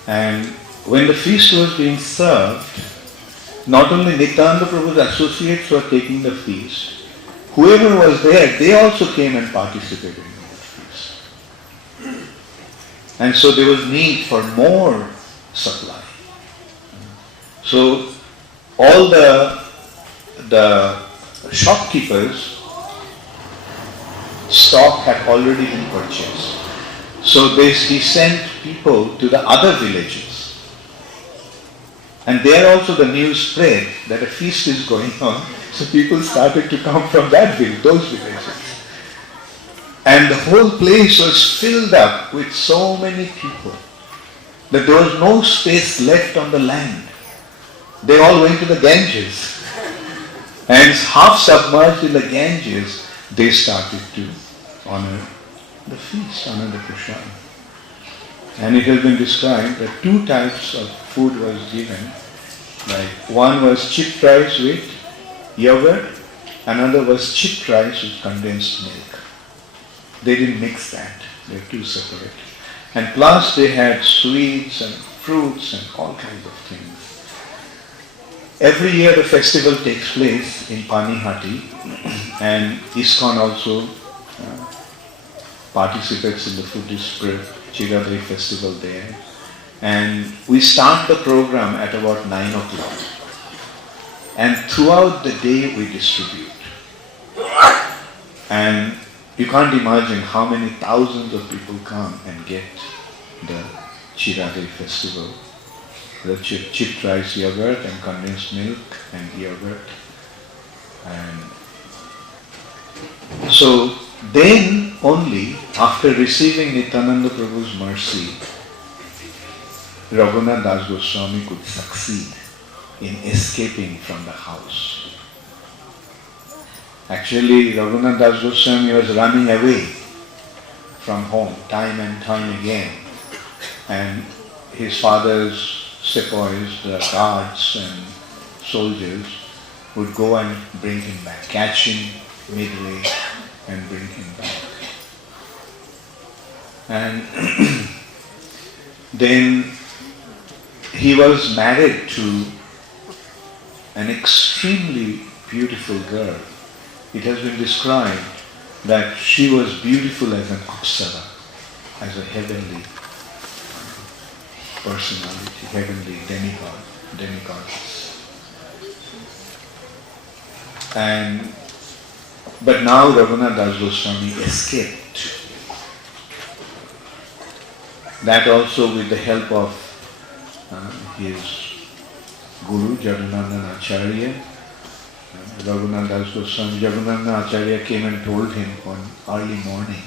And when the feast was being served, not only Nityananda Prabhu's associates were taking the feast, whoever was there, they also came and participated in the feast. And so there was need for more supply. So all the shopkeepers' stock had already been purchased. So he sent people to the other villages. And there also the news spread that a feast is going on. So people started to come from those villages. And the whole place was filled up with so many people that there was no space left on the land. They all went to the Ganges. And half submerged in the Ganges, they started to honor the feast, honor the prasadam. And it has been described that 2 types of food was given. Like one was chipped rice with yogurt, another was chipped rice with condensed milk. They didn't mix that. They're 2 separate. And plus they had sweets and fruits and all kinds of things. Every year the festival takes place in Panihati, and ISKCON also participates in the Buddhist Chiradri festival there. And we start the program at about 9 o'clock. And throughout the day we distribute. And you can't imagine how many thousands of people come and get the Chiradri festival. The chipped rice yogurt and condensed milk and yogurt. And so then only after receiving Nityananda Prabhu's mercy, Raghunath Das Goswami could succeed in escaping from the house. Actually, Raghunath Das Goswami was running away from home time and time again. And his father's sepoys, the guards and soldiers would go and bring him back, catch him midway and bring him back. And then he was married to an extremely beautiful girl. It has been described that she was beautiful as an apsara, as a heavenly personality, heavenly demigoddess. But now Raghunath Das Goswami escaped. That also with the help of his Guru, Jagannath Acharya. Raghunath Das Goswami, Jagannath Acharya came and told him one early morning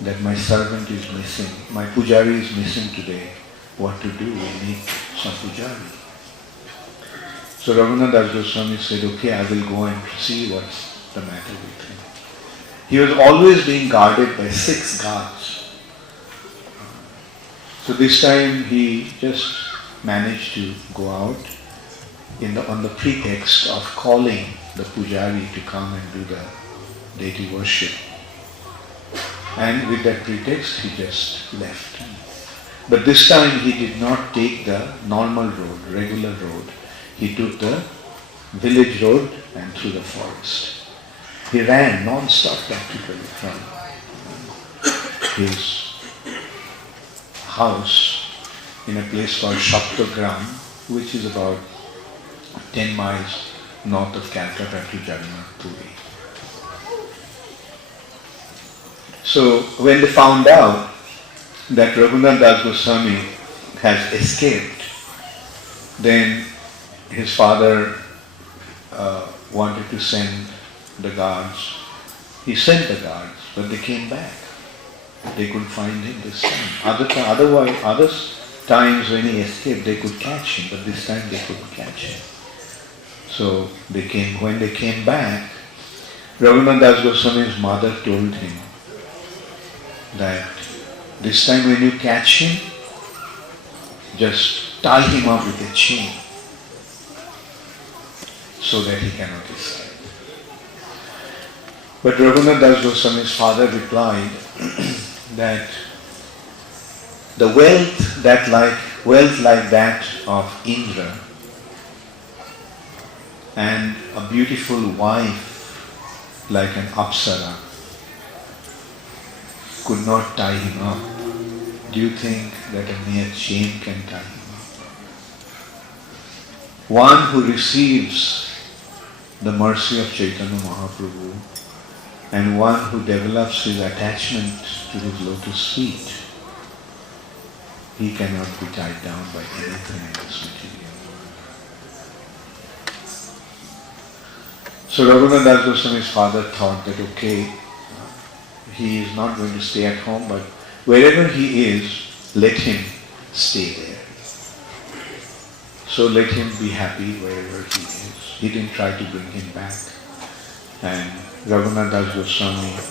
that my servant is missing, my pujari is missing today. What to do? We need some pujari. So Raghunath Das Goswami said, okay, I will go and see what's the matter with him. He was always being guarded by 6 guards. So this time he just managed to go out on the pretext of calling the pujari to come and do the deity worship. And with that pretext he just left. But this time he did not take the normal road, regular road. He took the village road and through the forest. He ran non-stop practically from his house in a place called Shaptagram, which is about 10 miles north of Calcutta to Jagannath Puri. So when they found out that Raghunath Das Goswami has escaped, then his father wanted to send the guards. He sent the guards, but they came back. They couldn't find him this time. Other times when he escaped, they could catch him, but this time they couldn't catch him. So when they came back, Raghunath Das Goswami's mother told him that this time when you catch him, just tie him up with a chain so that he cannot escape. But Raghunath Das Goswami's father replied that the wealth like that of Indra and a beautiful wife like an apsara could not tie him up. Do you think that a mere chain can tie him up? One who receives the mercy of Chaitanya Mahaprabhu, and one who develops his attachment to his lotus feet, he cannot be tied down by anything in this material world. So Raghunath Das Goswami's father thought that okay, he is not going to stay at home, but wherever he is, let him stay there. So let him be happy wherever he is. He didn't try to bring him back. And Raghunath Das Goswami's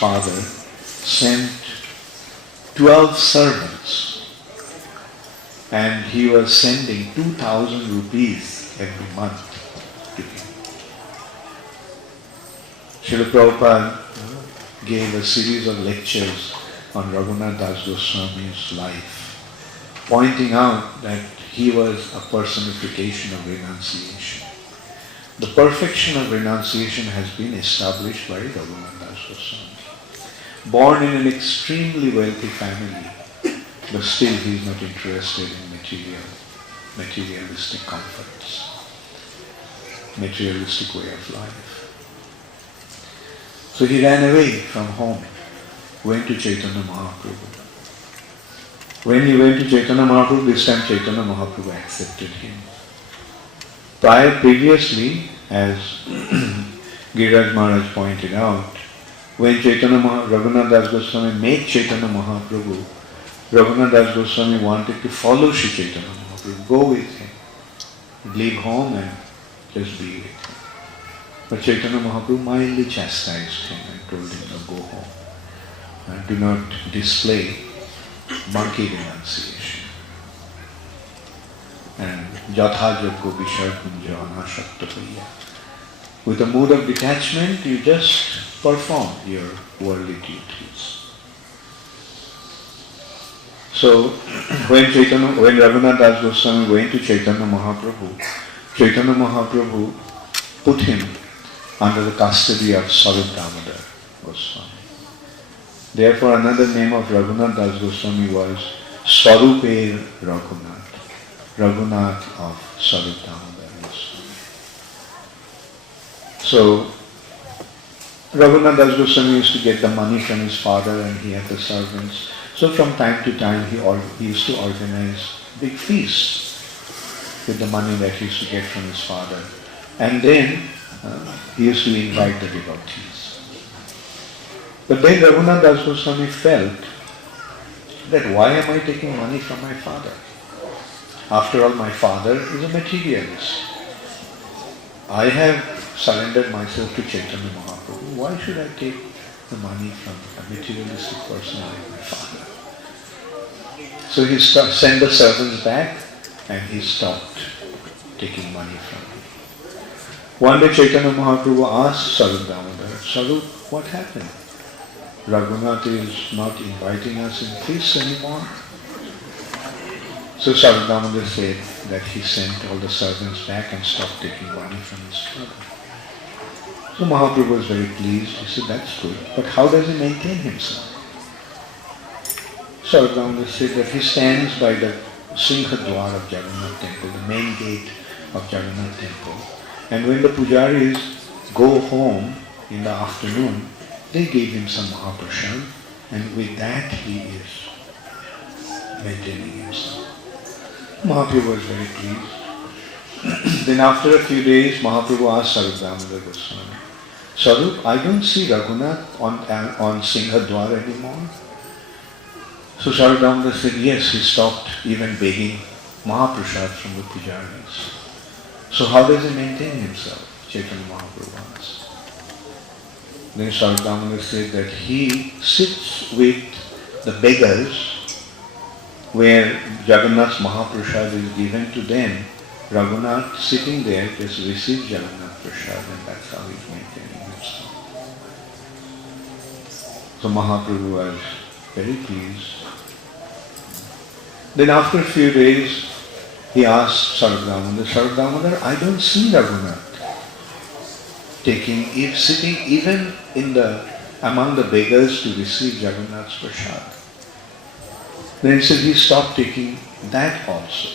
father sent 12 servants, and he was sending 2,000 rupees every month to him. Srila Prabhupada gave a series of lectures on Raghunath Das Goswami's life, pointing out that he was a personification of renunciation. The perfection of renunciation has been established by Raghunath Das Goswami. Born in an extremely wealthy family, but still he is not interested in materialistic comforts, materialistic way of life. So he ran away from home, went to Chaitanya Mahaprabhu. When he went to Chaitanya Mahaprabhu, this time Chaitanya Mahaprabhu accepted him. Previously, as Giriraja Maharaj pointed out, when Raghunath Das Goswami met Chaitanya Mahaprabhu, Raghunath Das Goswami wanted to follow Sri Chaitanya Mahaprabhu, go with him, leave home and just be with him. But Chaitanya Mahaprabhu mildly chastised him and told him to go home and do not display monkey renunciation. And Jatha Joggo Vishar Kunja Anashakta Hoya. With a mood of detachment, you just perform your worldly duties. So, when Raghunath Das Goswami went to Chaitanya Mahaprabhu put him under the custody of Swarup Damodar Goswami. Therefore, another name of Raghunath Das Goswami was Swaruper Raghunath, Raghunath of Swarup Damodar Goswami. So, Raghunath Das Goswami used to get the money from his father and he had the servants. So from time to time he used to organize big feasts with the money that he used to get from his father. And then he used to invite the devotees. But then Raghunath Das Goswami felt that why am I taking money from my father? After all, my father is a materialist. I have surrendered myself to Chaitanya Mahaprabhu. Why should I take the money from a materialistic person like my father? So he sent the servants back and he stopped taking money from him. One day Chaitanya Mahaprabhu asked Swarup Damodar, Swarup, what happened? Raghunath is not inviting us in feasts anymore. So Swarup Damodar said that he sent all the servants back and stopped taking money from his father. So Mahaprabhu was very pleased. He said, that's good. But how does he maintain himself? Swarup Damodar said that he stands by the Singha Dwar of Jagannath temple, the main gate of Jagannath temple. And when the pujaris go home in the afternoon, they give him some Mahaprasad, and with that he is maintaining himself. Mahaprabhu was very pleased. Then after a few days, Mahaprabhu asked Swarup Damodar Goswami, Swarup, I don't see Raghunath on Singha Dwar anymore. So Swarup Damodar said, yes, he stopped even begging Mahaprasad from the pujaris. So how does he maintain himself? Chaitanya Mahaprabhu asked. Then Swarup Damodar said that he sits with the beggars where Jagannath's Mahaprasad is given to them. Raghunath sitting there just receives Jagannath Prasad, and that's how he's maintaining himself. So Mahaprabhu was very pleased. Then after a few days, he asked Swarup Damodar, I don't see Raghunath sitting even among the beggars to receive Jagannath's Prasad. Then he said he stopped taking that also.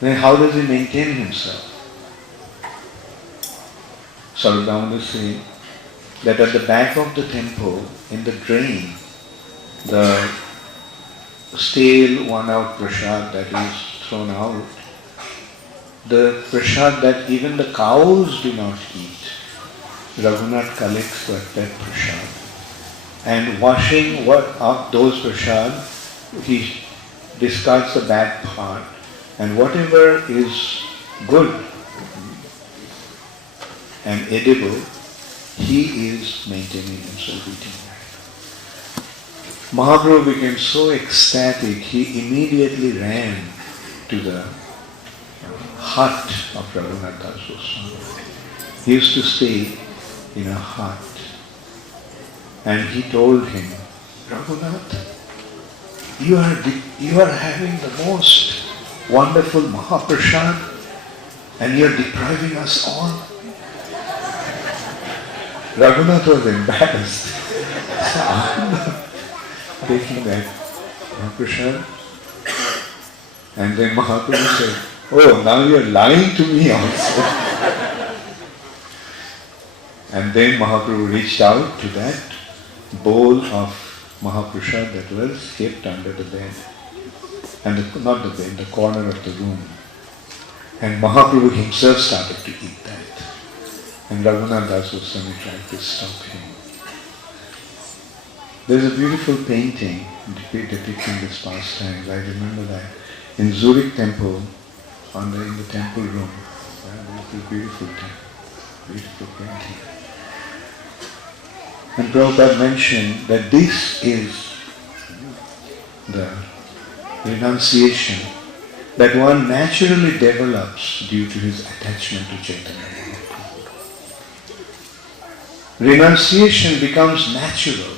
Then how does he maintain himself? Sarvadhamana say that at the back of the temple, in the drain, the stale one-out prasad that is thrown out, the prasad that even the cows do not eat, Radhanath collects that prasad. And washing up those prasad, he discards the bad part. And whatever is good and edible, he is maintaining himself eating that. Mahaprabhu became so ecstatic, he immediately ran to the hut of Radhanath Das Goswami. He used to stay in a hut. And he told him, Radhanath, you are having the most wonderful Mahaprasad and you are depriving us all. Radhanath was embarrassed. So I'm not taking that Mahaprasad. And then Mahaprabhu said, oh, now you are lying to me also. And then Mahaprabhu reached out to that bowl of Mahaprasad that was kept under the bed. And not the bed, the corner of the room. And Mahaprabhu himself started to eat that. And Radhanath Das Goswami tried to stop him. There's a beautiful painting depicting this pastime. I remember that. In Zurich temple, in the temple room, there's a beautiful painting. And Prabhupada mentioned that this is the renunciation that one naturally develops due to his attachment to Chaitanya Mahaprabhu. Renunciation becomes natural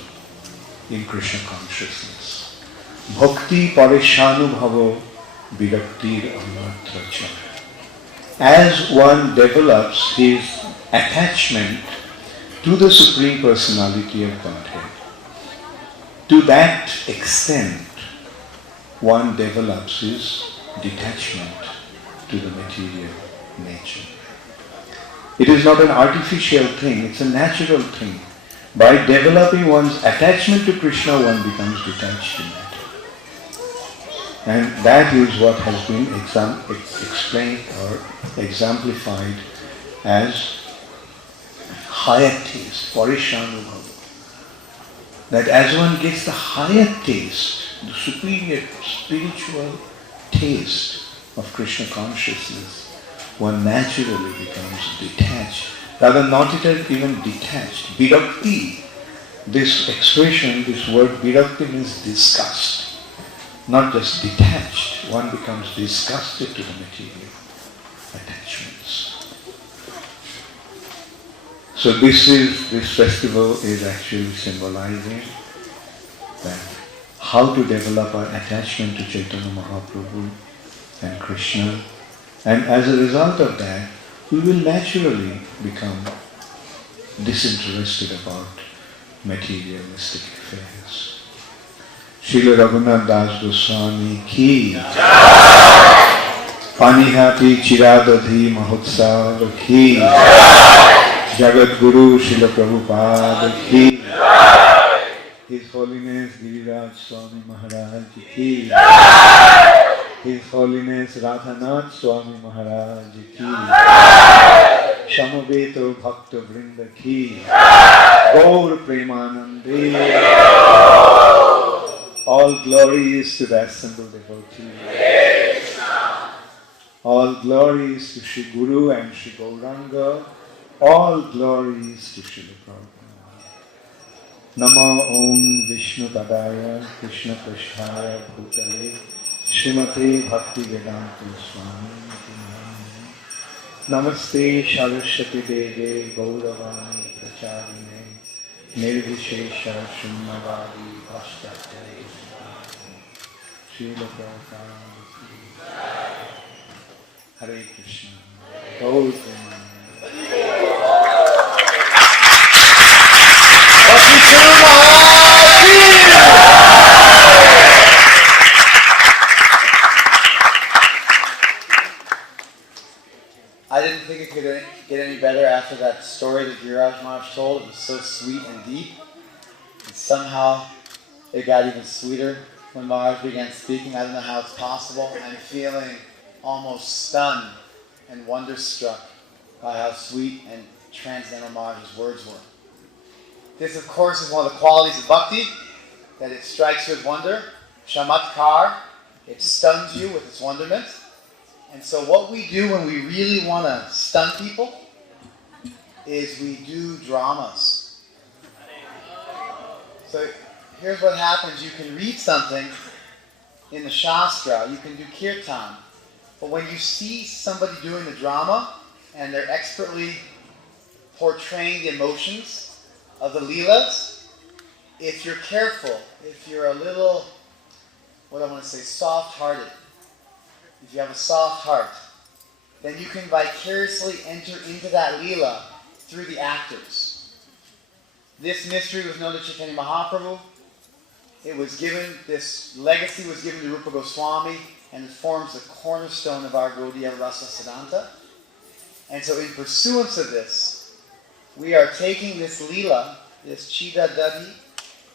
in Krishna consciousness. Bhakti parishanubhavo viraktir anmatracha. As one develops his attachment to the Supreme Personality of Godhead, to that extent, one develops his detachment to the material nature. It is not an artificial thing, it's a natural thing. By developing one's attachment to Krishna, one becomes detached to matter. And that is what has been explained or exemplified as higher taste, parishanubhava. That as one gets the higher taste, the superior spiritual taste of Krishna consciousness, one naturally becomes detached. Rather, not even detached. Virakti, this expression, this word virakti means disgust. Not just detached, one becomes disgusted to the material attachments. So this festival is actually symbolizing that how to develop our attachment to Chaitanya Mahaprabhu and Krishna, and as a result of that, we will naturally become disinterested about materialistic affairs. Srila Radhanath Das Goswami ki Panihati Chiradadhi Mahotsav ki Jagat Guru Srila Prabhupada ki His Holiness Giriraja Swami Maharaj ki His Holiness Radhanath Swami Maharaj ki Shamaveto Bhakta Vrinda ki Gaur Premanande. All glory is to the assembled devotees. All glory is to Shri Guru and Shri Gauranga. All glory is to Srila Prabhupada. Namo Om Vishnu Padaya Krishna Prasthaya Bhutale Srimate Bhakti Vedanta Swami Namaste Saraswati Deve Gauravani Pracharine Nirvishesha Shunnavadi Paschatya Srila Prabhupada Hare Krishna Gaur I didn't think it could get any better after that story that Giriraja Maharaj told. It was so sweet and deep. And somehow it got even sweeter when Maharaj began speaking. I don't know how it's possible. I'm feeling almost stunned and wonderstruck by how sweet and transcendental Maharaj's words were. This, of course, is one of the qualities of Bhakti, that it strikes you with wonder. Chamatkar, it stuns you with its wonderment. And so what we do when we really want to stun people is we do dramas. So here's what happens. You can read something in the Shastra, you can do kirtan, but when you see somebody doing the drama and they're expertly portraying the emotions of the Leelas, if you're careful, if you're a little, what I want to say, soft-hearted, if you have a soft heart, then you can vicariously enter into that Leela through the actors. This mystery was known to Chaitanya Mahaprabhu. It was given, this legacy was given to Rupa Goswami, and it forms the cornerstone of our Gaudiya Rasa Siddhanta. And so in pursuance of this, we are taking this Leela, this Chida Dadi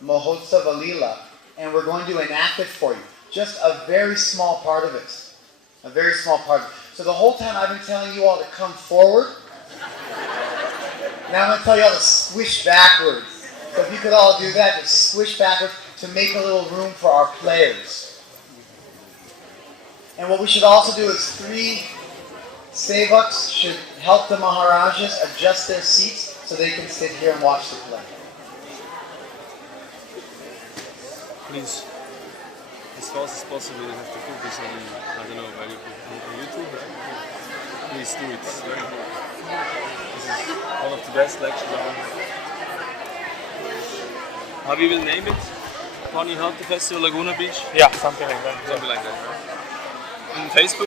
Mahotsava Leela, and we're going to enact it for you. Just a very small part of it. A very small part of it. So the whole time I've been telling you all to come forward. Now I'm going to tell you all to swish backwards. So if you could all do that, just swish backwards to make a little room for our players. And what we should also do is 3 sevaks should help the Maharajas adjust their seats so they can sit here and watch the play. Please, as fast as possible, you have to put this on, I don't know, where you put it on YouTube, right? Please do it, it's very important. This is one of the best lectures ever. How we will name it? Panihati Festival, Laguna Beach? Yeah, something like that. Something like that, right? On Facebook?